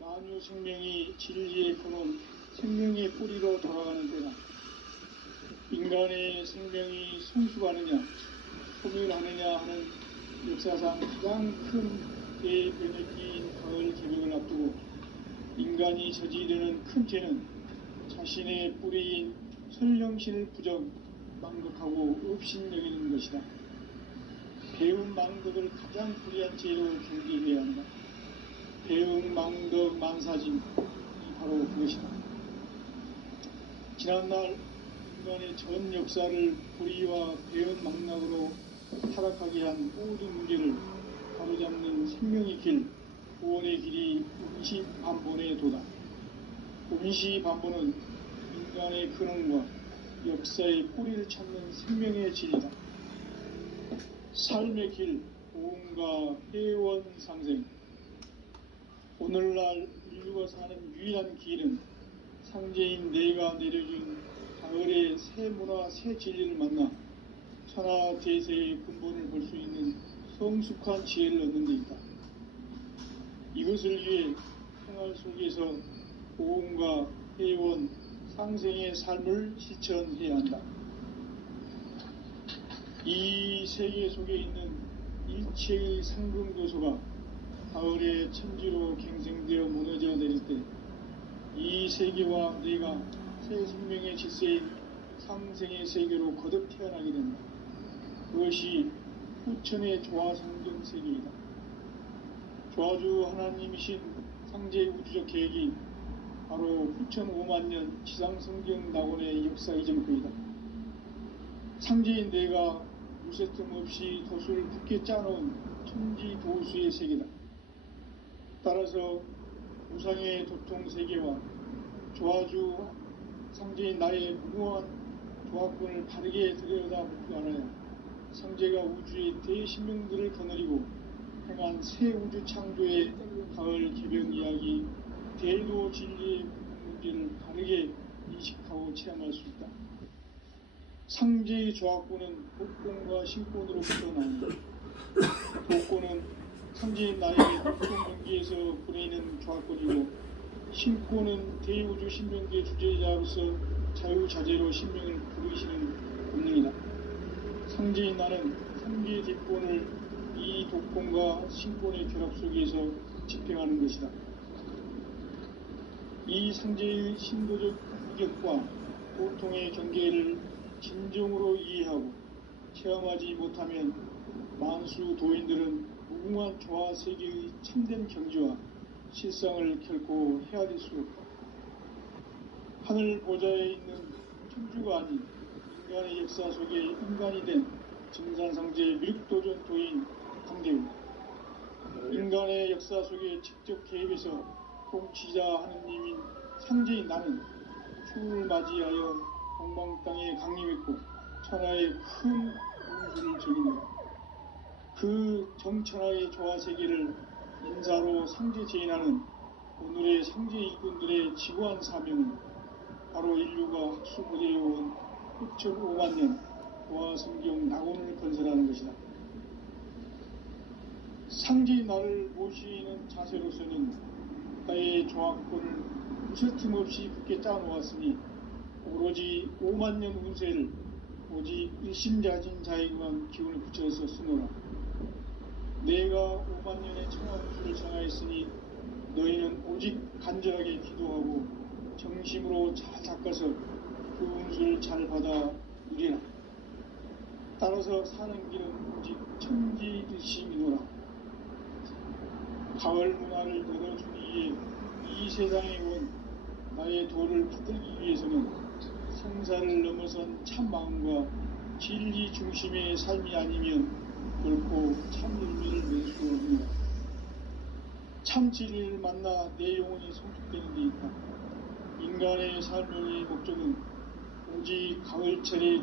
만유 생명이 진리의 근원, 생명의 뿌리로 돌아가는 때다. 인간의 생명이 성숙하느냐, 소멸하느냐 하는 역사상 가장 큰 대변혁기인 가을 개벽을 앞두고 인간이 저지르는 큰 죄는 자신의 뿌리인 설령신을 부정, 망극하고 업신여기는 것이다. 배운 망극을 가장 불의한 죄로 경계해야 한다. 배운 망극 만사짐이 바로 그것이다. 지난날 인간의 전 역사를 불의와 배은 망락으로 타락하게 한 모든 문제를 바로잡는 생명의 길, 구원의 길이 온시반본의 도다. 온시반본은 인간의 근원과 역사의 뿌리를 찾는 생명의 진리다. 삶의 길, 고음과 회원상생. 오늘날 인류가 사는 유일한 길은 상제인 내가 내려준 가을의 새 문화, 새 진리를 만나 천하 대세의 근본을 볼 수 있는 성숙한 지혜를 얻는 데 있다. 이것을 위해 생활 속에서 고음과 회원, 상생의 삶을 실천해야 한다. 이 세계 속에 있는 일체의 상금교소가 가을의 천지로 갱생되어 무너져 내릴 때 이 세계와 내가 새 생명의 질서인 상생의 세계로 거듭 태어나게 된다. 그것이 후천의 조화상경 세계이다. 조화주 하나님이신 상제의 우주적 계획이 바로 후천 5만년 지상성경 낙원의 역사 이전표이다. 상제인 내가 무쇠틈 없이 도수를 굳게 짜놓은 천지 도수의 세계다. 따라서 우상의 도통 세계와 조화주 상제인 나의 무모한 조합권을 바르게 들여다볼 줄 알아야 상제가 우주의 대신명들을 거느리고 행한 새 우주 창조의 가을 개벽 이야기, 대도 진리의 문제를 바르게 인식하고 체험할 수 있다. 상제의 조합권은 독권과 신권으로부터 나온다. 독권은 상제인 나의 독권경기에서 보내는 조합권이고, 신권은 대우주 신명계 주제자로서 자유자재로 신명을 부르시는 본능이다. 상제인 나는 3개의 대권을 이 독권과 신권의 결합 속에서 집행하는 것이다. 이 상제의 신도적 위격과 고통의 경계를 진정으로 이해하고 체험하지 못하면 만수 도인들은 무궁한 조화 세계의 참된 경지와 실상을 결코 헤아릴 수 없다. 하늘 보좌에 있는 천주가 아닌 인간의 역사 속에 인간이 된 증산상제의 미륵도전 도인 강대우. 인간의 역사 속에 직접 개입해서 통치자 하느님인 상제인 나는 추를 맞이하여 동방 땅에 강림했고 천하의 큰 운수를 적이노라. 그 정천하의 조화 세계를 인사로 상제 제인하는 오늘의 상제 일꾼들의 지구한 사명은 바로 인류가 학수부대해온 6.5만 년 고아 성경 낙원을 건설하는 것이다. 상제인 나를 모시는 자세로서는 나의 조합권을 무쇠틈 없이 굳게 짜놓았으니 오로지 5만 년 운세를 오직 일심자진 자에게만 기운을 붙여서 쓰노라. 내가 5만 년의 천하운수를 정하였으니 너희는 오직 간절하게 기도하고 정심으로 잘 닦아서 그 운수를 잘 받아 누리라. 따라서 사는 길은 오직 천지일심이노라. 가을 문화를 열어주기 위해 이 세상에 온 나의 도를 받들기 위해서는 성사를 넘어선 참 마음과 진리 중심의 삶이 아니면 결코 참 열매를 맺을 수 없느니라. 참 진리를 만나 내 영혼이 성숙되는 데 있다. 인간의 삶의 목적은 오직 가을철의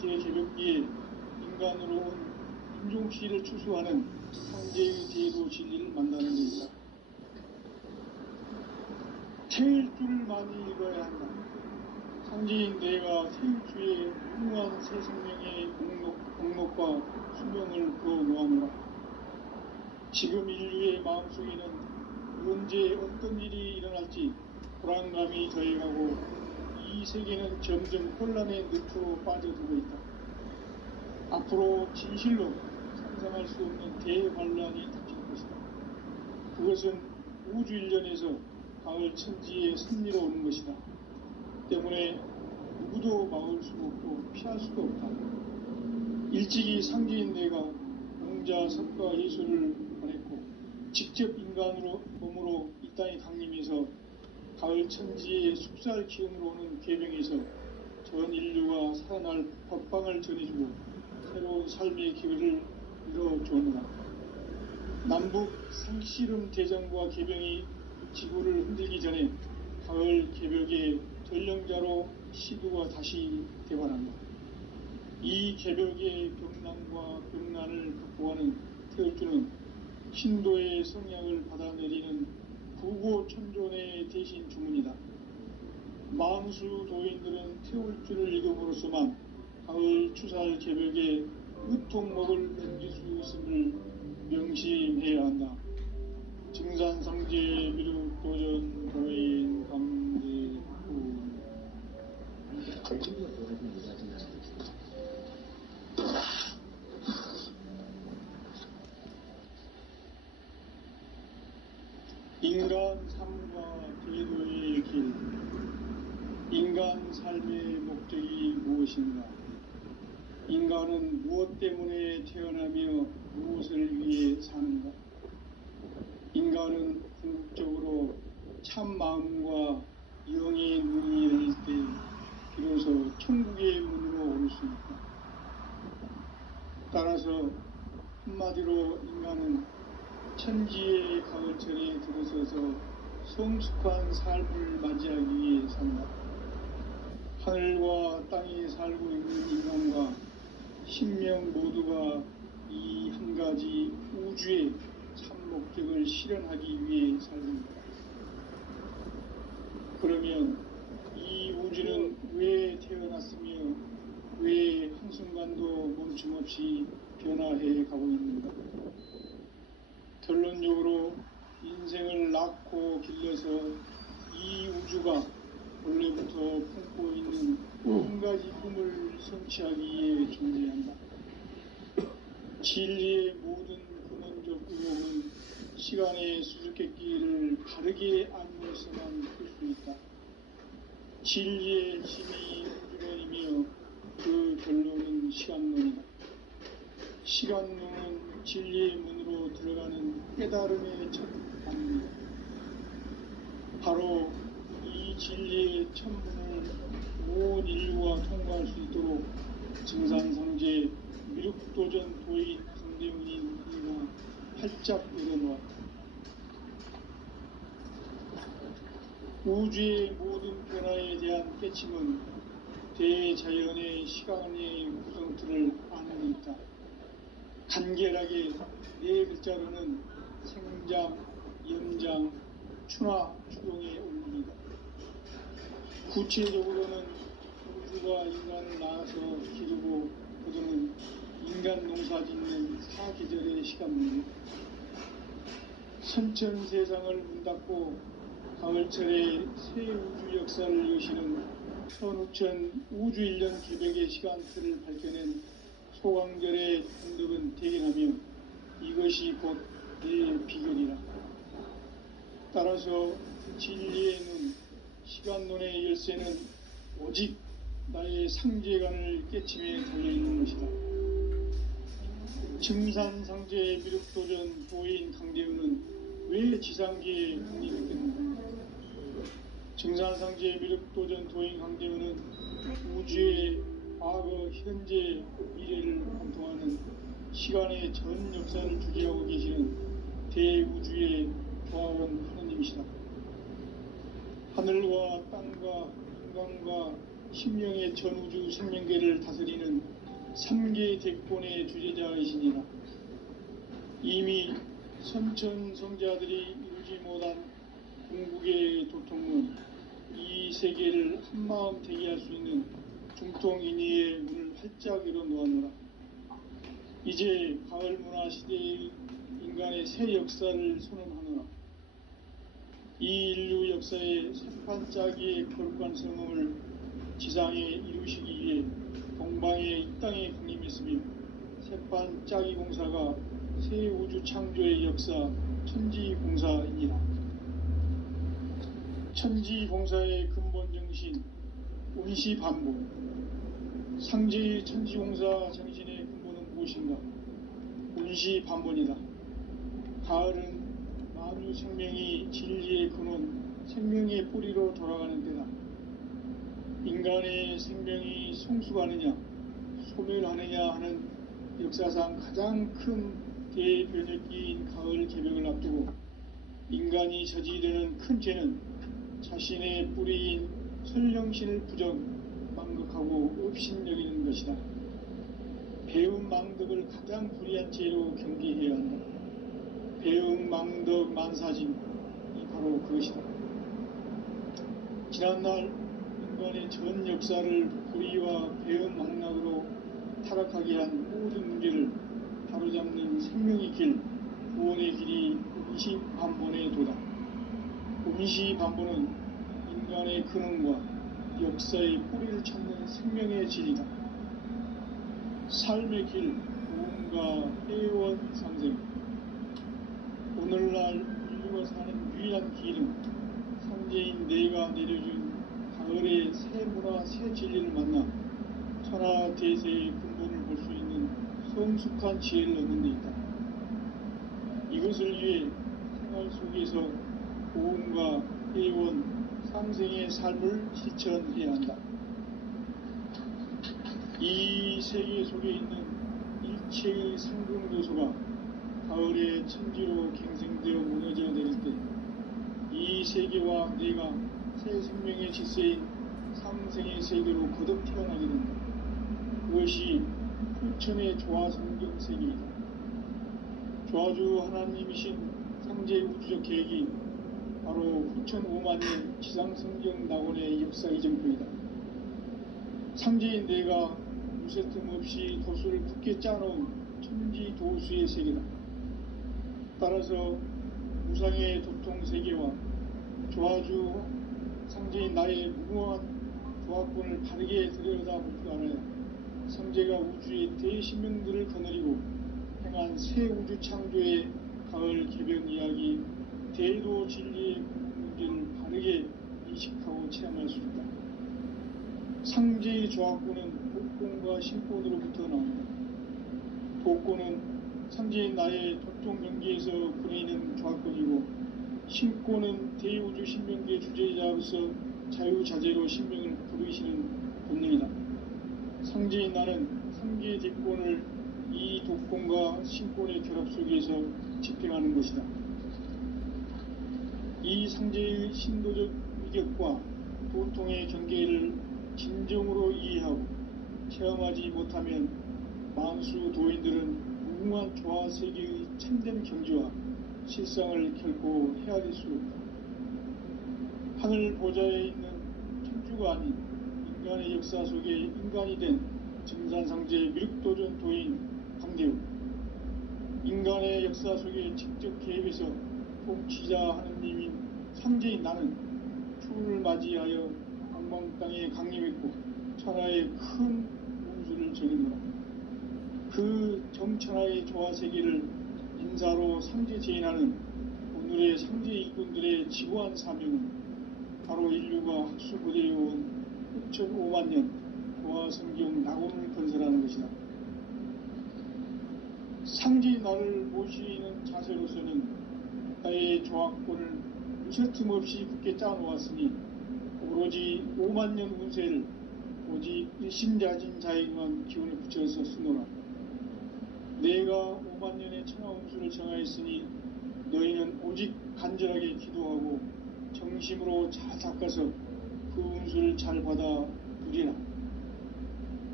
대개벽기에 인간으로 온 인종시를 추수하는 상제의 대도 진리를 만나는 데 있다. 태일주를 많이 읽어야 한다. 상제인 내가 태일주의 훌륭한 새 생명의 목록과 수명을 그어놓아노라. 지금 인류의 마음속에는 언제 어떤 일이 일어날지 불안감이 더해가고 이 세계는 점점 혼란의 늪으로 빠져들고 있다. 앞으로 진실로 상상할 수 없는 대환란이 닥칠 것이다. 그것은 우주 일련에서 가을 천지에 섭리로 오는 것이다. 때문에 누구도 막을 수도 없고 피할 수도 없다. 일찍이 상제인 내가 공자, 석가, 예수를 보냈고 직접 인간으로 몸으로 이 땅에 강림해서 가을 천지의 숙살 기운으로 오는 궤병에서 전 인류가 살아날 법방을 전해주고 새로운 삶의 기회를 이뤄주었노라. 남북 상씨름 대전과 궤병이 지구를 흔들기 전에 가을 개벽의 전령자로 시두가 다시 대발한다. 이 개벽의 병난과 병난을 극복하는 태울주는 신도의 성향을 받아내리는 구고천존의 대신 주문이다. 만수 도인들은 태울주를 읽음으로써만 가을 추살 개벽에 으통목을 넘길 수 있음을 명심해야 한다. 증산상제 미륵도전 도인 강대구 인간 삶과 제도의 길. 인간 삶의 목적이 무엇인가? 인간은 무엇 때문에 태어나며 무엇을 위해 사는가? 인간은 궁극적으로 참 마음과 영의 눈이 열릴 때 비로소 천국의 문으로 오를 수 있다. 따라서 한마디로 인간은 천지의 가을철에 들어서서 성숙한 삶을 맞이하기 위해 산다. 하늘과 땅에 살고 있는 인간과 신명 모두가 이 한 가지 우주의 참 목적을 실현하기 위해 살는다. 그러면 이 우주는 왜 태어났으며 왜 한순간도 멈춤없이 변화해 가고 있는가? 결론적으로 인생을 낳고 길러서 이 우주가 원래부터 품고 있는 한 가지 꿈을 성취하기 위해 존재한다. 진리의 모든 근원적 의혹은 시간의 수수께끼를 바르게 알면서만 풀 수 있다. 진리의 힘이 우주론이며 그 결론은 시간론이다. 시간론은 진리의 문으로 들어가는 깨달음의 첫 단계이다. 바로 이 진리의 첫 문을 온 인류가 통과할 수 있도록 증산상제 미륵도전 도인 강대문인 우리가 활짝 열어놓았다. 우주의 모든 변화에 대한 깨침은 대자연의 시간의 구성틀을 아는 데 있다. 간결하게 네 글자로는 생장, 연장, 추나 추동의 원리이다. 구체적으로는 우주가 인간을 낳아서 기르고 거두는 인간 농사 짓는 사계절의 시간입니다. 선천 세상을 문 닫고 가을철에 새 우주 역사를 여시는 선우천 우주 1년 개벽의 시간틀을 밝혀낸 소강절의 공덕은 대견하며 이것이 곧 내 비결이라. 따라서 진리의 눈, 시간론의 열쇠는 오직 나의 상제관을 깨침에 달려있는 것이다. 증산상제의 미륵도전 도인 강대우는 왜 지상계에 국립했는가? 증산상제의 미륵도전 도인 강대우는 우주의 과거, 현재, 미래를 관통하는 시간의 전 역사를 주재하고 계시는 대우주의 조화원 하느님이시다. 하늘과 땅과 인간과 심령의 전우주 생명계를 다스리는 3개 대권의 주제자이시니라. 이미 선천 성자들이 이루지 못한 궁극의 도통문, 이 세계를 한마음 대기할 수 있는 중통인의의 문을 활짝 열어놓았노라. 이제 가을 문화 시대의 인간의 새 역사를 선언하노라. 이 인류 역사의 새판짜기의 거룩한 성음을 지상에 이루시기 위해 동방의 이 땅에 강림했으며 새판짜기 공사가 새 우주 창조의 역사 천지공사이니라. 천지공사의 근본 정신 운시반복. 상제의 천지공사 정신의 근본은 무엇인가? 운시반복이다. 가을은 만유 생명이 진리의 근원, 생명의 뿌리로 돌아가는 때다. 인간의 생명이 성숙하느냐, 소멸하느냐 하는 역사상 가장 큰 대변혁기인 가을 개벽을 앞두고 인간이 저지르는 큰 죄는 자신의 뿌리인 설령신을 부정, 망극하고 업신여기는 것이다. 배움 망덕을 가장 불의한 죄로 경계해야 한다. 배움 망덕 만사진, 이 바로 그것이다. 지난날 인간의 전 역사를 불의와 배움 망락으로 타락하게 한 모든 문제를 바로잡는 생명의 길, 구원의 길이 운시반본의 도다. 운시반본은 인간의 근원과 역사의 뿌리를 찾는 생명의 진리다. 삶의 길, 구원과 회원 상생. 오늘날 인류가 사는 유일한 길은 상제인 내가 내려준 가을의 새 문화, 새 진리를 만나 천하 대세의 근본을 볼 수 있는 성숙한 지혜를 얻는 데 있다. 이것을 위해 생활 속에서 고음과 회원, 상생의 삶을 실천해야 한다. 이 세계 속에 있는 일체의 상금 요소가 가을의 천지로 갱생되어 무너져 내릴 때 이 세계와 내가 새 생명의 질서인 상생의 세계로 거듭 태어나게 된다. 그것이 후천의 조화성경 세계이다. 조화주 하나님이신 상제 우주적 계획이 바로 후천 5만 년 지상성경 낙원의 역사 이정표이다. 상제인 내가 무쇠틈 없이 도수를 굳게 짜놓은 천지 도수의 세계다. 따라서 무상의 도통 세계와 조화주 상제인 나의 무궁한 조합권을 바르게 들여다볼 줄 알아야 상제가 우주의 대신명들을 거느리고 행한 새 우주 창조의 가을 개벽 이야기 대도 진리의 문제를 바르게 인식하고 체험할 수 있다. 상제의 조합권은 복권과 신권으로부터 나온다. 복권은 상제인 나의 도통 경계에서 보내는 조합권이고 신권은 대우주 신명계 주제자로서 자유자재로 신명을 부르시는 본능이다. 상제인 나는 상계 뒷권을 이 독권과 신권의 결합 속에서 집행하는 것이다. 이 상제의 신도적 희격과 도통의 경계를 진정으로 이해하고 체험하지 못하면 만수 도인들은 무궁한 조화세계의 참된 경지와 실상을 결코 헤아릴 수 없다. 하늘 보좌에 있는 천주가 아닌 인간의 역사 속에 인간이 된 증산상제 미륵도전 도인 강대우, 인간의 역사 속에 직접 개입해서 통치자 하느님인 상제인 나는 추운을 맞이하여 방방 땅에 강림했고 천하의 큰 운수를 전했노라. 그 정천하의 조화세계를 인사로 상제 제인하는 오늘의 상제 일꾼들의 지고한 사명은 바로 인류가 학수고대해온 6,500만 년 조화성경 낙원을 건설하는 것이다. 상제인 나를 모시는 자세로서는 나의 조합권을 무쇠틈 없이 굳게 짜놓았으니 오로지 5만 년 운세를 오직 일심자진 자에게만 기운을 붙여서 쓰노라. 내가 5만 년의 천하 운수를 정하였으니 너희는 오직 간절하게 기도하고 정심으로 잘 닦아서 그 운수를 잘 받아 누리라.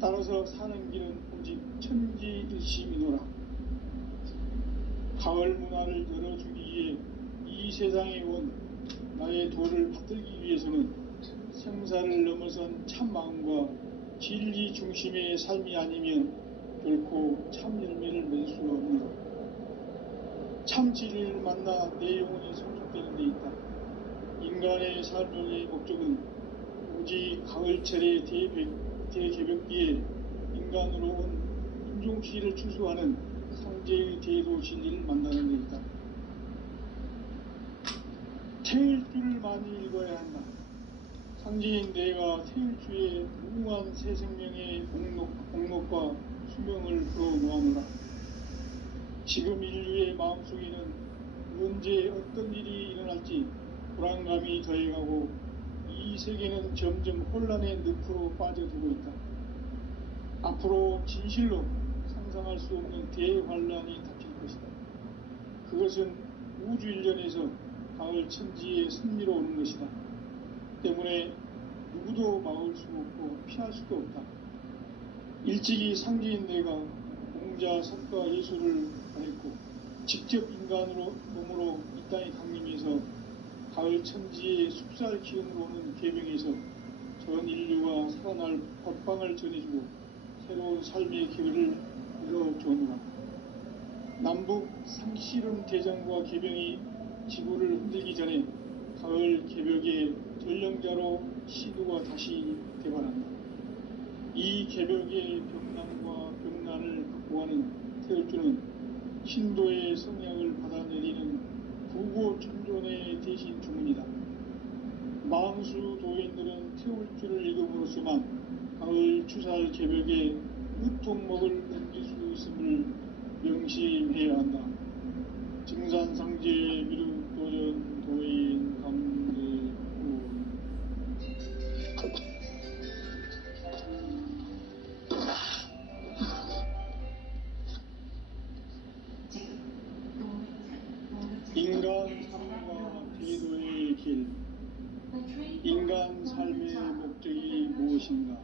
따라서 사는 길은 오직 천지일심이노라. 가을 문화를 열어주기 위해 이 세상에 온 나의 도를 받들기 위해서는 생사를 넘어선 참 마음과 진리 중심의 삶이 아니면 결코 참 열매를 맺을 수가 없는 참 진리를 만나 내 영혼이 성숙되는 데 있다. 인간의 삶의 목적은 오직 가을철의 대개벽기에 인간으로 온 인종시를 추수하는 상제의 대도 진리를 만나는 데 있다. 태일주를 많이 읽어야 한다. 상제인 내가 태일주의 무궁한 새 생명의 목록과 수명을 풀어놓아노라. 지금 인류의 마음속에는 언제 어떤 일이 일어날지 불안감이 더해가고 이 세계는 점점 혼란의 늪으로 빠져들고 있다. 앞으로 진실로 상상할 수 없는 대환란이 닥칠 것이다. 그것은 우주 일련에서 가을 천지의 승리로 오는 것이다. 때문에 누구도 막을 수 없고 피할 수도 없다. 일찍이 상제인 내가 공자, 석가, 예수를 보냈고 직접 인간으로 몸으로 이 땅에 강림해서 가을 천지의 숲살 기운으로 오는 계명에서 전 인류가 살아날 법방을 전해주고 새로운 삶의 기회를 열어주었노라. 남북 상씨름 대전과 계병이 지구를 흔들기 전에 가을 개벽의 전령자로 시두가 다시 대발한다. 이 개벽의 병난과 병난을 극복하는 태울주는 신도의 성향을 받아내리는 구고천존의 대신 주문이다. 망수 도인들은 태울주를 읽음으로써만 가을 추살 개벽의 우통목을 넘길 수 있음을 명심해야 한다. 증산상제 미륵도전 도인 강대우. 인간 삶과 대도의 길. 인간 삶의 목적이 무엇인가?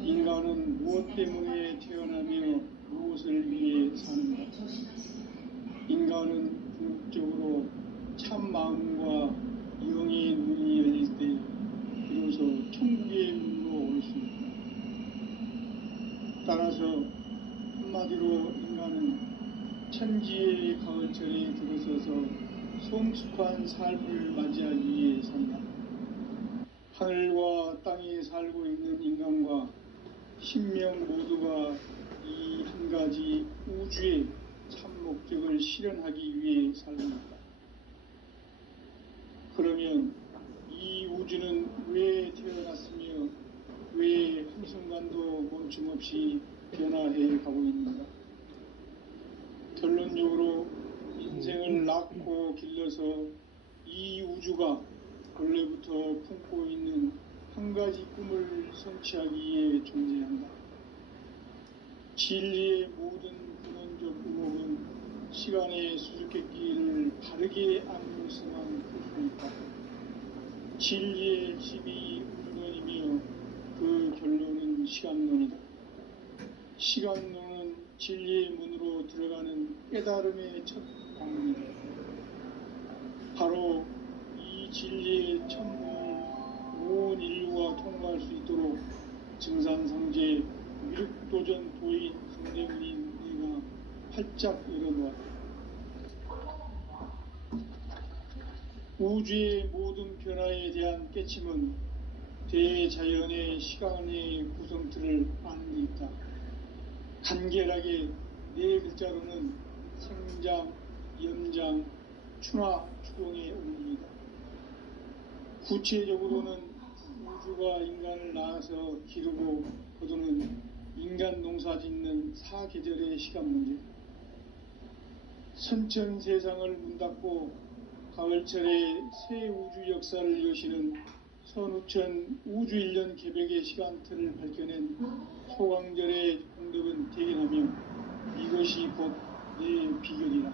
인간은 무엇 때문에 태어나며 무엇을 위해 사는가? 인간은 궁극적으로 참 마음과 영의 눈이 열릴 때 비로소 천국의 문으로 올 수 있다. 따라서 한마디로 인간은 천지의 가을철에 들어서서 성숙한 삶을 맞이하기 위해 산다. 하늘과 땅에 살고 있는 인간과 신명 모두가 이 한 가지 우주의 참 목적을 실현하기 위해 살고 있다. 그러면 이 우주는 왜 태어났으며 왜 한순간도 멈춤없이 변화해 가고 있는가? 결론적으로 인생을 낳고 길러서 이 우주가 원래부터 품고 있는 한 가지 꿈을 성취하기 위해 존재한다. 진리의 모든 근원적 의혹은 시간의 수수께끼를 바르게 암명성한 수 있다. 진리의 핵심이 우주론이며 그 결론은 시간론이다. 시간론은 진리의 문으로 들어가는 깨달음의 첫 방문이다. 바로 이 진리의 첫 문을 온 인류가 통과할 수 있도록 증산상제 미륵도전 도인 강대문인 내가 활짝 열어놓았다. 우주의 모든 변화에 대한 깨침은 대자연의 시간의 구성틀을 아는 데 있다. 간결하게 네 글자로는 생장, 연장, 추나 추동의 원리이다. 구체적으로는 우주가 인간을 낳아서 기르고 거두는 인간 농사 짓는 사계절의 시간 문제, 선천 세상을 문 닫고 가을철에 새 우주 역사를 여시는 선우천 우주 1년 개백의 시간틀을 밝혀낸 소강절의 공덕은 대견하며 이것이 곧 내 비결이라.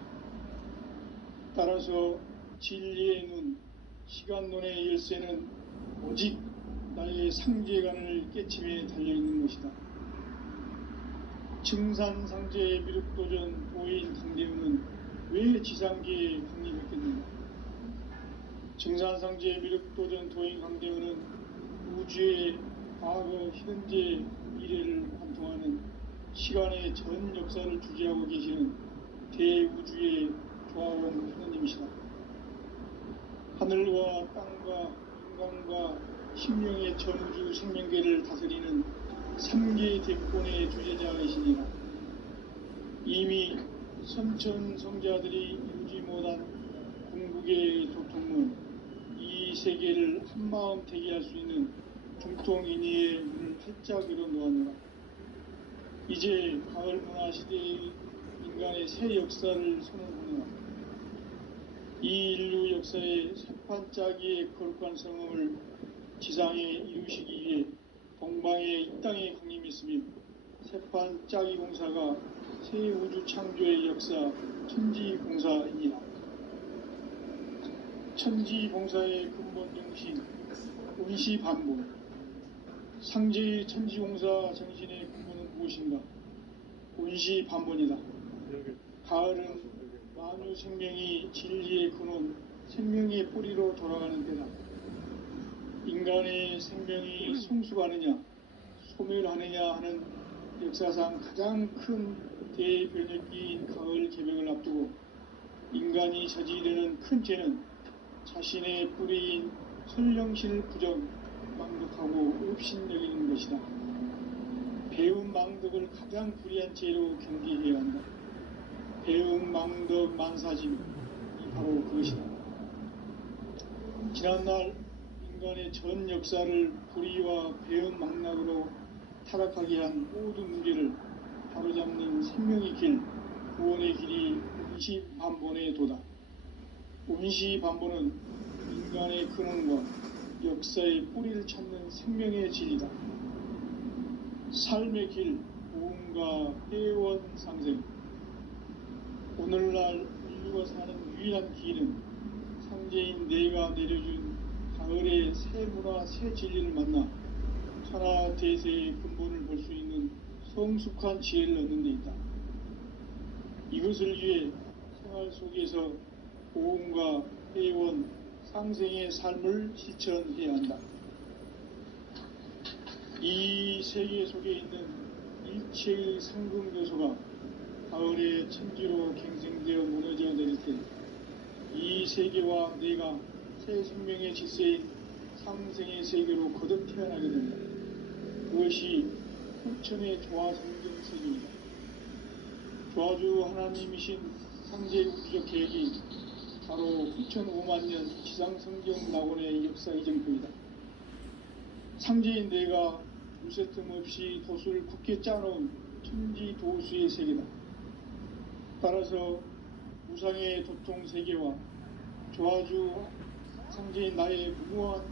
따라서 진리의 눈, 시간론의 열쇠는 오직 나의 상제관을 깨침에 달려있는 것이다. 증산상제의 미륵도전 도인 강대우는 왜 지상계에 강림했겠는가? 증산상제 미륵도전 도인 강대우는 우주의 과거, 현재, 미래를 관통하는 시간의 전 역사를 주재하고 계시는 대우주의 조화원 하느님이시다. 하늘과 땅과 인간과 심령의 전우주 생명계를 다스리는 3계 대권의 주제자이시니라. 이미 선천성자들이 이루지 못한 궁극의 도통문, 이 세계를 한마음 되게 할 수 있는 중통인의의 문을 활짝 열어놓았노라. 이제 가을 문화 시대의 인간의 새 역사를 선언하노라. 이 인류 역사의 새판짜기의 거룩한 성음을 지상에 이루시기 위해 동방의 이 땅에 강림했으며 새판짜기 공사가 새 우주 창조의 역사 천지공사이니라. 천지공사의 근본 정신 운시반복, 상제의 천지공사 정신의 근본은 무엇인가? 운시반복이다. 가을은 만유 생명이 진리의 근원, 생명의 뿌리로 돌아가는 때다. 인간의 생명이 성숙하느냐, 소멸하느냐 하는 역사상 가장 큰 대변혁기인 가을 개벽을 앞두고 인간이 저지르는 큰 죄는 자신의 뿌리인 선령신을 부정, 망덕하고 업신여기는 것이다. 배움 망덕을 가장 불의한 죄로 경계해야 한다. 배움 망덕 만사짐이 바로 그것이다. 지난날 인간의 전 역사를 불의와 배움 망락으로 타락하게 한 모든 문제를 바로잡는 생명의 길, 구원의 길이 운시반본의 도다. 운시반본은 인간의 근원과 역사의 뿌리를 찾는 생명의 진리다. 삶의 길, 보험과 회원 상생. 오늘날 인류가 사는 유일한 길은 상제인 내가 내려준 가을의 새 문화, 새 진리를 만나 천하 대세의 근본을 볼 수 있는 성숙한 지혜를 얻는 데 있다. 이것을 위해 생활 속에서 보험과 회원, 상생의 삶을 실천해야 한다. 이 세계 속에 있는 일체의 상금 요소가 가을의 천지로 갱생되어 무너져 내릴 때 이 세계와 내가 새 생명의 질서인 상생의 세계로 거듭 태어나게 된다. 그것이 후천의 조화성경 세계이다. 조화주 하나님이신 상제 우주적 계획이 바로 후천 5만년 지상성경 낙원의 역사 이정표이다. 상제인 내가 무쇠틈 없이 도수를 굳게 짜놓은 천지 도수의 세계다. 따라서 무상의 도통 세계와 조화주 상제인 나의 무모한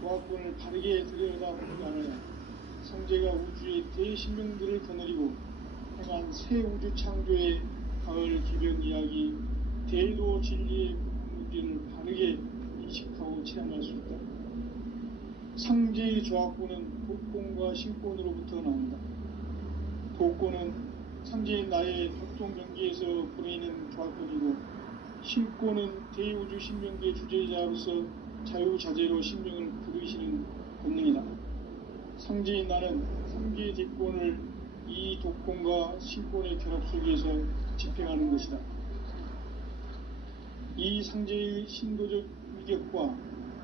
조화권을 바르게 들여다보지 않아야 상제가 우주의 대신명들을 거느리고 행한 새 우주 창조의 가을 기변 이야기, 대도 진리의 문제를 바르게 인식하고 체험할 수 있다. 상제의 조합구는 독권과 신권으로부터 나온다. 독권은 상제인 나의 협동 경기에서 보내는 조합권이고, 신권은 대우주 신명기의 주제자로서 자유자재로 신명을 부르시는 본능이다. 상제인 나는 상제의 대권을 이 독권과 신권의 결합 속에서 집행하는 것이다. 이 상제의 신도적 위격과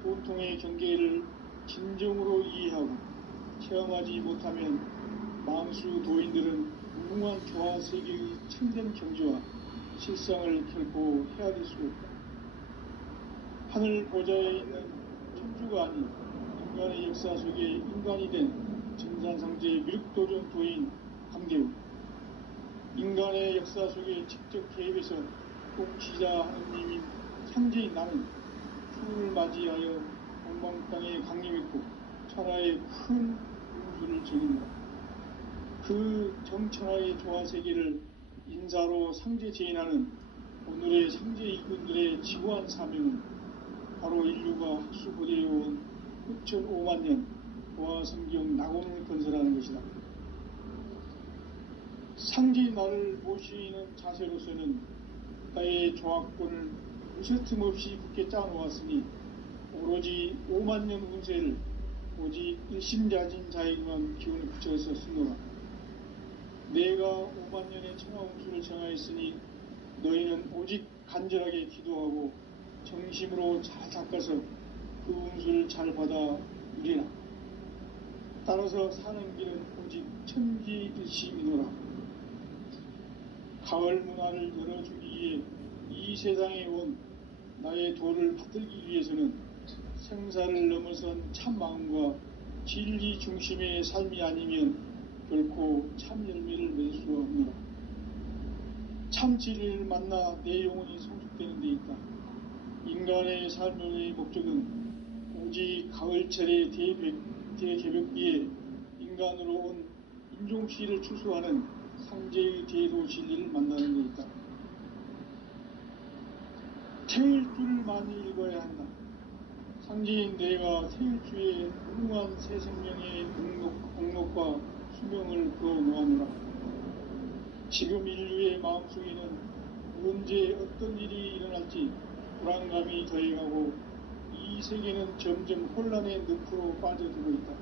본통의 경계를 진정으로 이해하고 체험하지 못하면 망수 도인들은 무궁한 교화 세계의 참된 경지와 실상을 결코 헤아릴 수 없다. 하늘 보좌에 있는 천주가 아닌 인간의 역사 속에 인간이 된 증산상제의 미륵도전 도인 강대우, 인간의 역사 속에 직접 개입해서 통치자 하느님인 상제인 나는 추후를 맞이하여 동방땅에 강림했고 천하의 큰 운수를 전입니다. 그 정천하의 조화세계를 인사로 상제 제인하는 오늘의 상제 이군들의 지고한 사명은 바로 인류가 학수고대해온 6,500만 년 보아성경 낙원을 건설하는 것이다. 상제인 나를 모시는 자세로서는 나의 조합권을 무쇠틈 없이 굳게 짜놓았으니 오로지 5만 년 운세를 오직 일심자진 자에게만 기운을 붙여서 쓰노라. 내가 5만 년의 천하운수를 정하였으니 너희는 오직 간절하게 기도하고 정심으로 잘 닦아서 그 운수를 잘 받아 누리라. 따라서 사는 길은 오직 천지일심이노라. 가을 문화를 열어주기 위해 이 세상에 온 나의 도를 받들기 위해서는 생사를 넘어선 참 마음과 진리 중심의 삶이 아니면 결코 참 열매를 맺을 수 없노라. 참 진리를 만나 내 영혼이 성숙되는 데 있다. 인간의 삶의 목적은 오직 가을철의 대개벽비에 인간으로 온 인종시를 추수하는 상제의 대도 진리를 만나는 데 있다. 태일 줄을 많이 읽어야 한다. 상제인 내가 태일주의 무궁한 새 생명의 공록과 수명을 그어놓아노라. 지금 인류의 마음속에는 언제 어떤 일이 일어날지 불안감이 더해가고 이 세계는 점점 혼란의 늪으로 빠져들고 있다.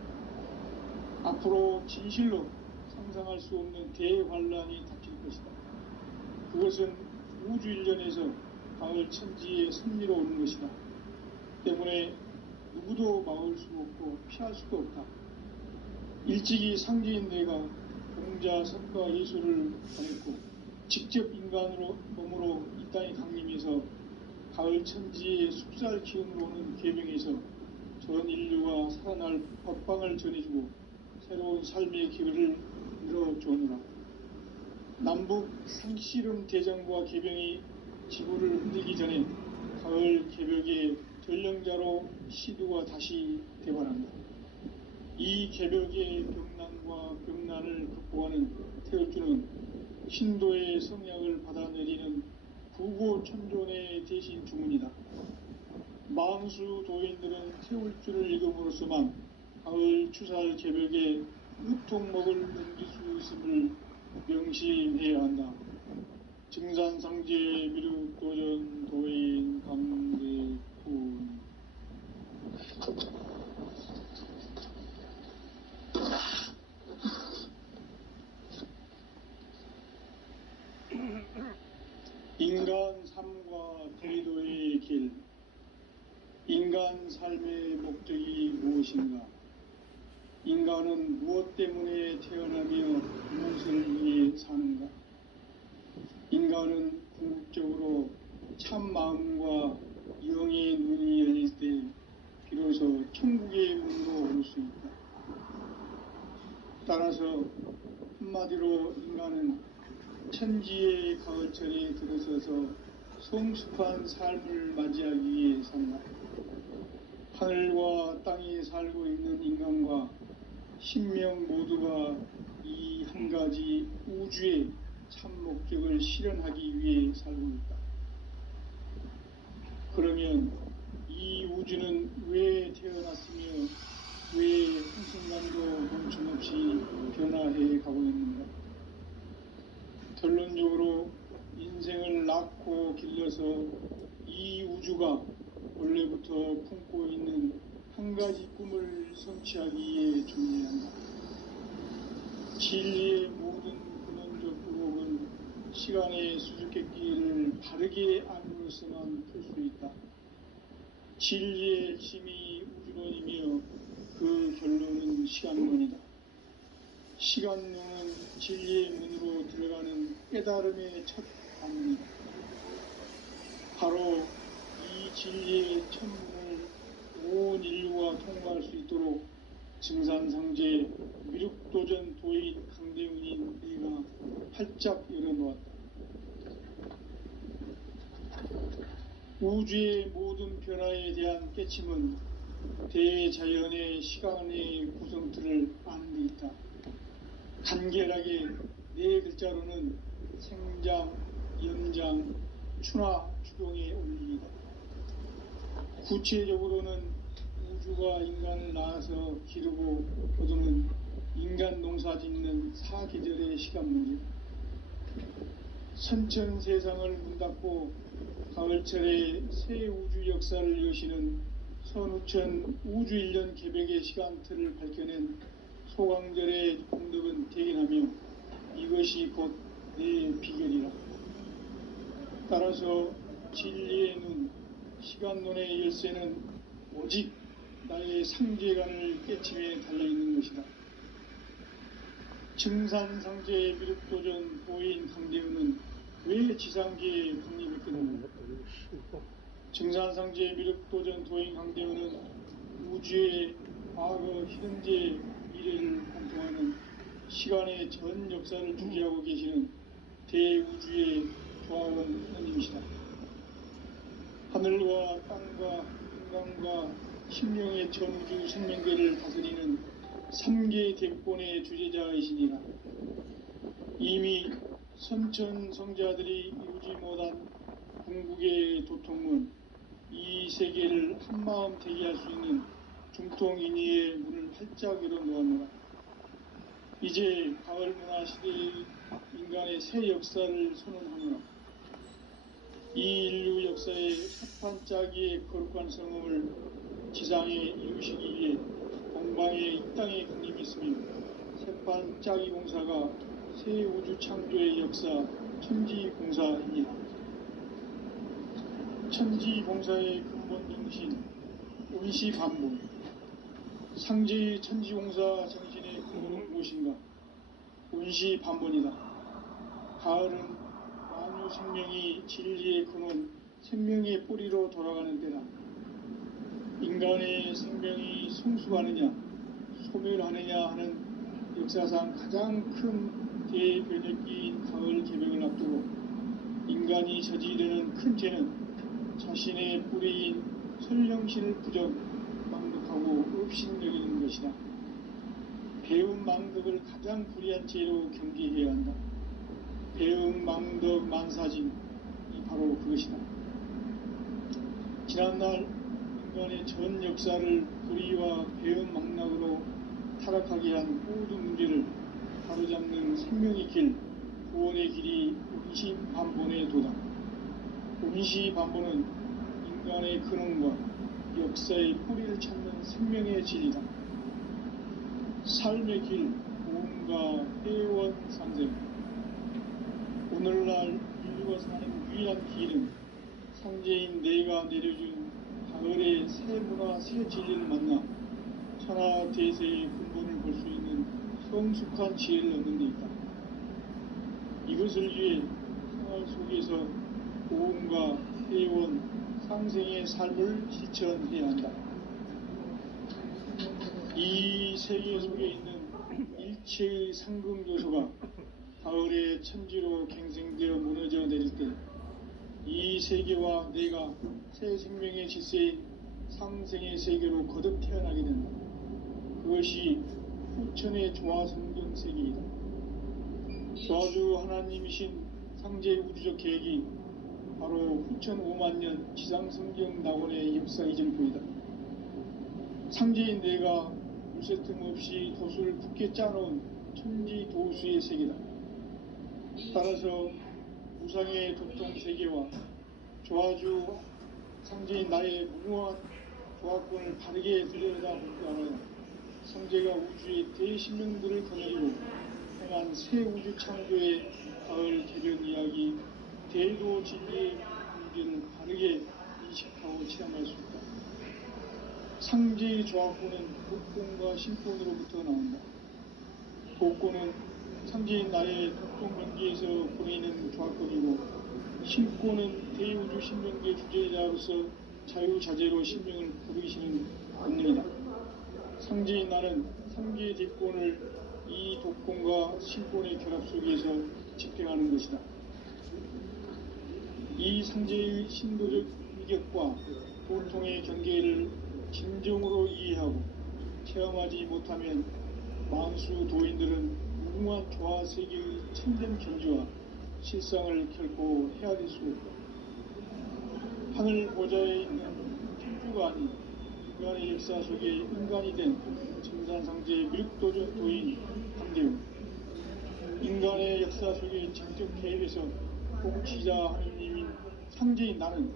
앞으로 진실로 상상할 수 없는 대환란이 닥칠 것이다. 그것은 우주 일련에서 가을 천지의 섭리로 오는 것이다. 때문에 누구도 막을 수 없고 피할 수도 없다. 일찍이 상제인 내가 공자, 석가, 예수를 보냈고 직접 인간으로 몸으로 이 땅에 강림해서 가을 천지의 숲살 기운으로 오는 계명에서 전 인류가 살아날 법방을 전해주고 새로운 삶의 기회를 열어주오노라. 남북 상씨름 대전과 계병이 지구를 흔들기 전에 가을 개벽의 전령자로 시두가 다시 대발한다. 이 개벽의 병난과 병난을 극복하는 태울주는 신도의 성약을 받아내리는 구고천존의 대신 주문이다. 망수 도인들은 태울주를 읽음으로써만 가을 추살 개벽에 으통목을 넘길 수 있음을 명심해야 한다. 증산상제 미륵도전 도인 강대훈. 인간 삶과 대도의 길. 인간 삶의 목적이 무엇인가? 인간은 무엇 때문에 태어나며 무엇을 위해 사는가? 인간은 궁극적으로 참 마음과 영의 눈이 열릴 때 비로소 천국의 문으로 오를 수 있다. 따라서 한마디로 인간은 천지의 가을철에 들어서서 성숙한 삶을 맞이하기 위해 산다. 하늘과 땅에 살고 있는 인간과 신명 모두가 이 한 가지 우주의 참 목적을 실현하기 위해 살고 있다. 그러면 이 우주는 왜 태어났으며 변화해 가고 있는가? 결론적으로 인생을 낳고 길러서 이 우주가 원래부터 품고 있는 한 가지 꿈을 성취하기 위해 존재한다. 진리의 모든 근원적 의혹은 시간의 수수께끼를 바르게 안으로서만 풀 수 있다. 진리의 핵심이 우주론이며 그 결론은 시간론이다. 시간론은 진리의 문으로 들어가는 깨달음의 첫 방문이다. 바로 이 진리의 첫문을 온 인류가 통과할 수 있도록 증산상제 미륵도전 도인 강대훈인 내가 활짝 열어놓았다. 우주의 모든 변화에 대한 깨침은 대자연의 시간의 구성틀을 아는 데 있다. 간결하게 네 글자로는 생장, 연장, 추나 추동의 원리이다. 구체적으로는 우주가 인간을 낳아서 기르고 거두는 인간 농사 짓는 사계절의 시간물이다. 선천 세상을 문 닫고 가을철에 새 우주 역사를 여시는 선우천 우주일년 개백의 시간틀을 밝혀낸 소강절의 공덕은 대견하며 이것이 곧 내 비결이라. 따라서 진리의 눈, 시간론의 열쇠는 오직 나의 상제관을 깨침에 달려있는 것이다. 증산상제 미륵도전 도인 강대훈은 왜 지상계에 강림했겠는가? 증산상제 미륵도전 도인 강대훈은 우주의 과거, 현재, 미래를 관통하는 시간의 전 역사를 주재하고 계시는 대우주의 조화원 하나님이시다. 하늘과 땅과 인간과 심령의 전우주 생명계를 다스리는 3개 대권의 주제자이시니라. 이미 선천 성자들이 이루지 못한 궁극의 도통은 이 세계를 한마음 되게 할 수 있는 중통인의의 문을 활짝 열어놓았노라. 이제 가을 문화 시대의 인간의 새 역사를 선언하노라. 이 인류 역사의 섭판짜기의 거룩한 성음을 지상에 이루시기 위해 동방에 이 땅에 강림이 있으며 섭판짜기 공사가 새 우주 창조의 역사 천지공사입니다. 천지공사의 근본 정신 온시반본. 상제의 천지공사 정신의 근본은 무엇인가? 온시반본이다. 가을은 만유 생명이 진리의 근원, 생명의 뿌리로 돌아가는 때다. 인간의 생명이 성숙하느냐, 소멸하느냐 하는 역사상 가장 큰 대변혁기인 가을 개벽을 앞두고 인간이 저지르는 큰 죄는 자신의 뿌리인 설령신을 부정, 망덕하고 업신여기는 것이다. 배움 망덕을 가장 불의한 죄로 경계해야 한다. 배움 망덕 만사징이 바로 그것이다. 지난날 인간의 전 역사를 불의와 배움 망락으로 타락하게 한 모든 문제를 바로잡는 생명의 길, 구원의 길이 온시반본의 도다. 온시반본은 인간의 근원과 역사의 뿌리를 찾는 생명의 진리다. 삶의 길, 모험과 회원 상생. 오늘날 인류가 사는 유일한 길은 상제인 내가 내려준 가을의 새 문화, 새 진리를 만나 천하 대세의 근본을 볼 수 있는 성숙한 지혜를 얻는 데 있다. 이것을 위해 생활 속에서 모험과 회원, 상생의 삶을 실천해야 한다. 이 세계 속에 있는 일체의 상금 요소가 가을의 천지로 갱생되어 무너져 내릴 때 이 세계와 내가 새 생명의 질서인 상생의 세계로 거듭 태어나게 된다. 그것이 후천의 조화성경 세계이다. 조화주 하나님이신 상제 우주적 계획이 바로 후천 5만년 지상성경 낙원의 역사 이전부이다. 상제인 내가 물새 틈 없이 돛을 굳게 짜놓은 천지도수의 세계다. 따라서 무상의 도통세계와 조화주 상제인 나의 무모한 조합권을 바르게 들여다볼 줄 알아야 성제가 우주의 대신명들을 거느리고 행한 새 우주 창조의 가을 개변 이야기 대도 진리의 문제를 바르게 인식하고 체험할 수 있다. 상제의 조합권은 복권과 신권으로부터 나온다. 복권은 상제인 나의 독동명기에서 보내는 조합권이고 신권은 대우주 신명계 주제자로서 자유자재로 신명을 부르시는 권능이다. 상제인 나는 상계의 대권을 이 독권과 신권의 결합 속에서 집행하는 것이다. 이 상제의 신도적 위격과 도통의 경계를 진정으로 이해하고 체험하지 못하면 만수 도인들은 무궁한 조화 세계의 참된 견지와 실상을 결코 헤아릴 수 없다. 하늘 보좌에 있는 천주가 아닌 인간의 역사 속에 인간이 된 증산상제의 밀도인 강대웅, 인간의 역사 속에 직접 개입해서 통치자 하느님인 상제인 나는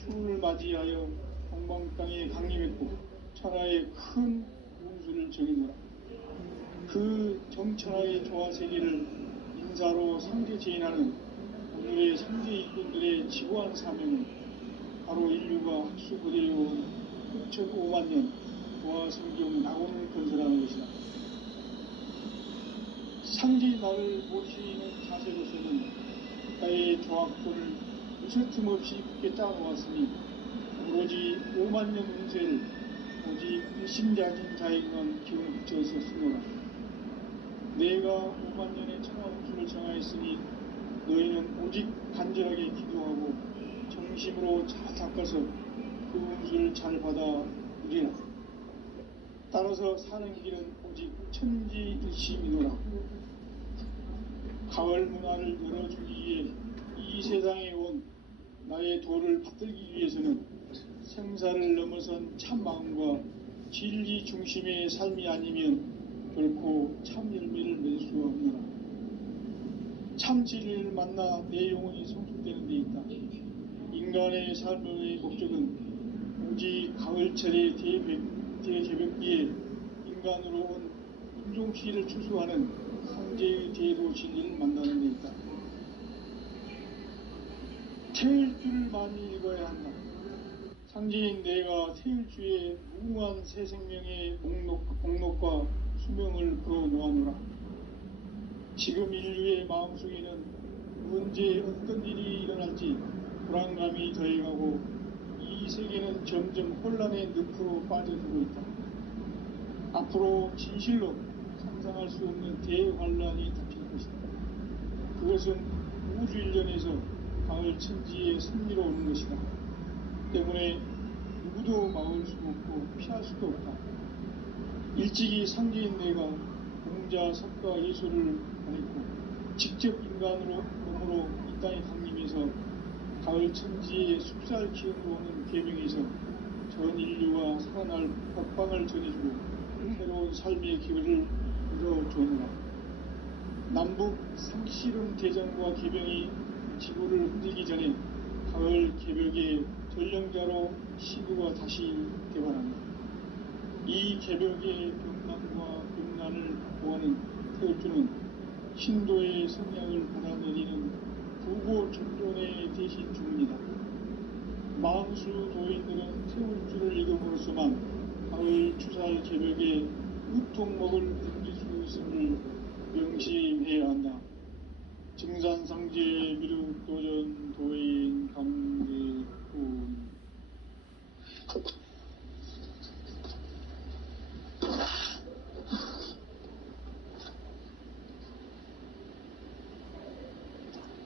추운을 맞이하여 동방 땅에 강림했고 천하의 큰 운수를 정해노라. 그 정천하의 조화 세계를 인사로 상제 제인하는 오늘의 상제 일꾼들의 지고한 사명은 바로 인류가 학수 그대로 6,500만 년 조화 성경 낙원을 건설하는 것이다. 상제 나를 모시는 자세로서는 나의 조합권을 무설틈 없이 굳게 짜놓았으니 오로지 5만 년 운세를 오직 일심자진 자에게만 기운을 붙여서 쓰노라. 내가 5만 년의 천하 운수를 정하였으니 너희는 오직 간절하게 기도하고 정심으로 잘 닦아서 그 운수를 잘 받아 누리라. 따라서 사는 길은 오직 천지일심이노라. 가을 문화를 열어주기 위해 이 세상에 온 나의 도를 받들기 위해서는 생사를 넘어선 참 마음과 진리 중심의 삶이 아니면 결코 참 열매를 맺을 수가 없노라. 참 진리를 만나 내 영혼이 성숙되는 데 있다. 인간의 삶의 목적은 오직 가을철의 대개벽기에 인간으로 온 인종시를 추수하는 상제의 대도 진리를 만나는 데 있다. 태일주를 많이 읽어야 한다. 상제인 내가 태일주의 무궁한 새 생명의 목록과 수명을 풀어놓아노라. 지금 인류의 마음속에는 언제 어떤 일이 일어날지 불안감이 더해가고 이 세계는 점점 혼란의 늪으로 빠져들고 있다. 앞으로 진실로 상상할 수 없는 대환란이 닥칠 것이다. 그것은 우주 일련에서 가을 천지에 승리로 오는 것이다. 때문에 누구도 막을 수 없고 피할 수도 없다. 일찍이 상제인 내가 공자, 석가, 예술을 가르치고 직접 인간으로 몸으로 이 땅에 강림해서 가을 천지의 숲살 기운으로 오는 계명에서 전 인류가 살아날 법방을 전해주고 새로운 삶의 기회를 이뤄주느라. 남북 상씨름 대전과 개병이 지구를 흔들기 전에 가을 개벽의 전령자로 시구가 다시 개발한다. 이 개벽의 병난과 병난을 보하는 태울주는 신도의 성향을 받아들이는 부고 존존의 대신 주문이다. 만수 도인들은 태울주를 읽음으로써만 가을 추살 개벽의 우통목을 던질 수 있음을 명심해야 한다. 증산상제 미륵도전 도인 강대군.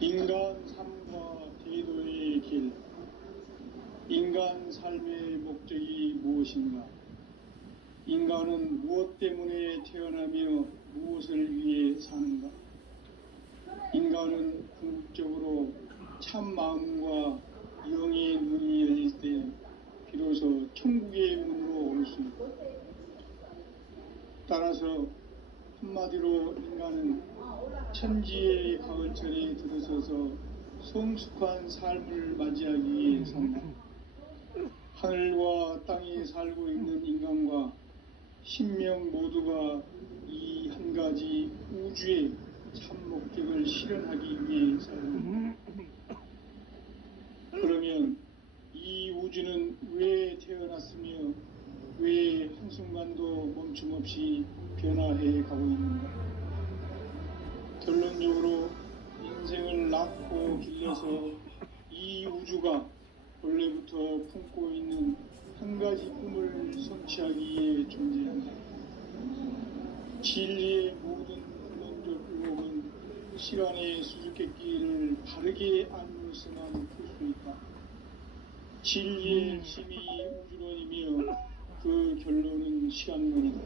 인간 삶과 대도의 길. 인간 삶의 목적이 무엇인가? 인간은 무엇 때문에 태어나며 무엇을 위해 사는가? 인간은 궁극적으로 참 마음과 영의 눈이 열릴 때 비로소 천국의 문으로 올 수 있다. 따라서 한마디로 인간은 천지의 가을철에 들어서서 성숙한 삶을 맞이하기 위해 산다. 하늘과 땅에 살고 있는 인간과 신명 모두가 이 한 가지 우주의 참 목적을 실현하기 위해 산다. 그러면 이 우주는 왜 태어났으며 왜 한순간도 멈춤없이 변화해 가고 있는가? 결론적으로 인생을 낳고 길러서 이 우주가 원래부터 품고 있는 한 가지 꿈을 성취하기 위해 존재한다. 진리의 모든 근원적 의혹은 시간의 수수께끼를 바르게 알므로서만 풀 수 있다. 진리의 힘이 우주론이며 그 결론은 시간론이다.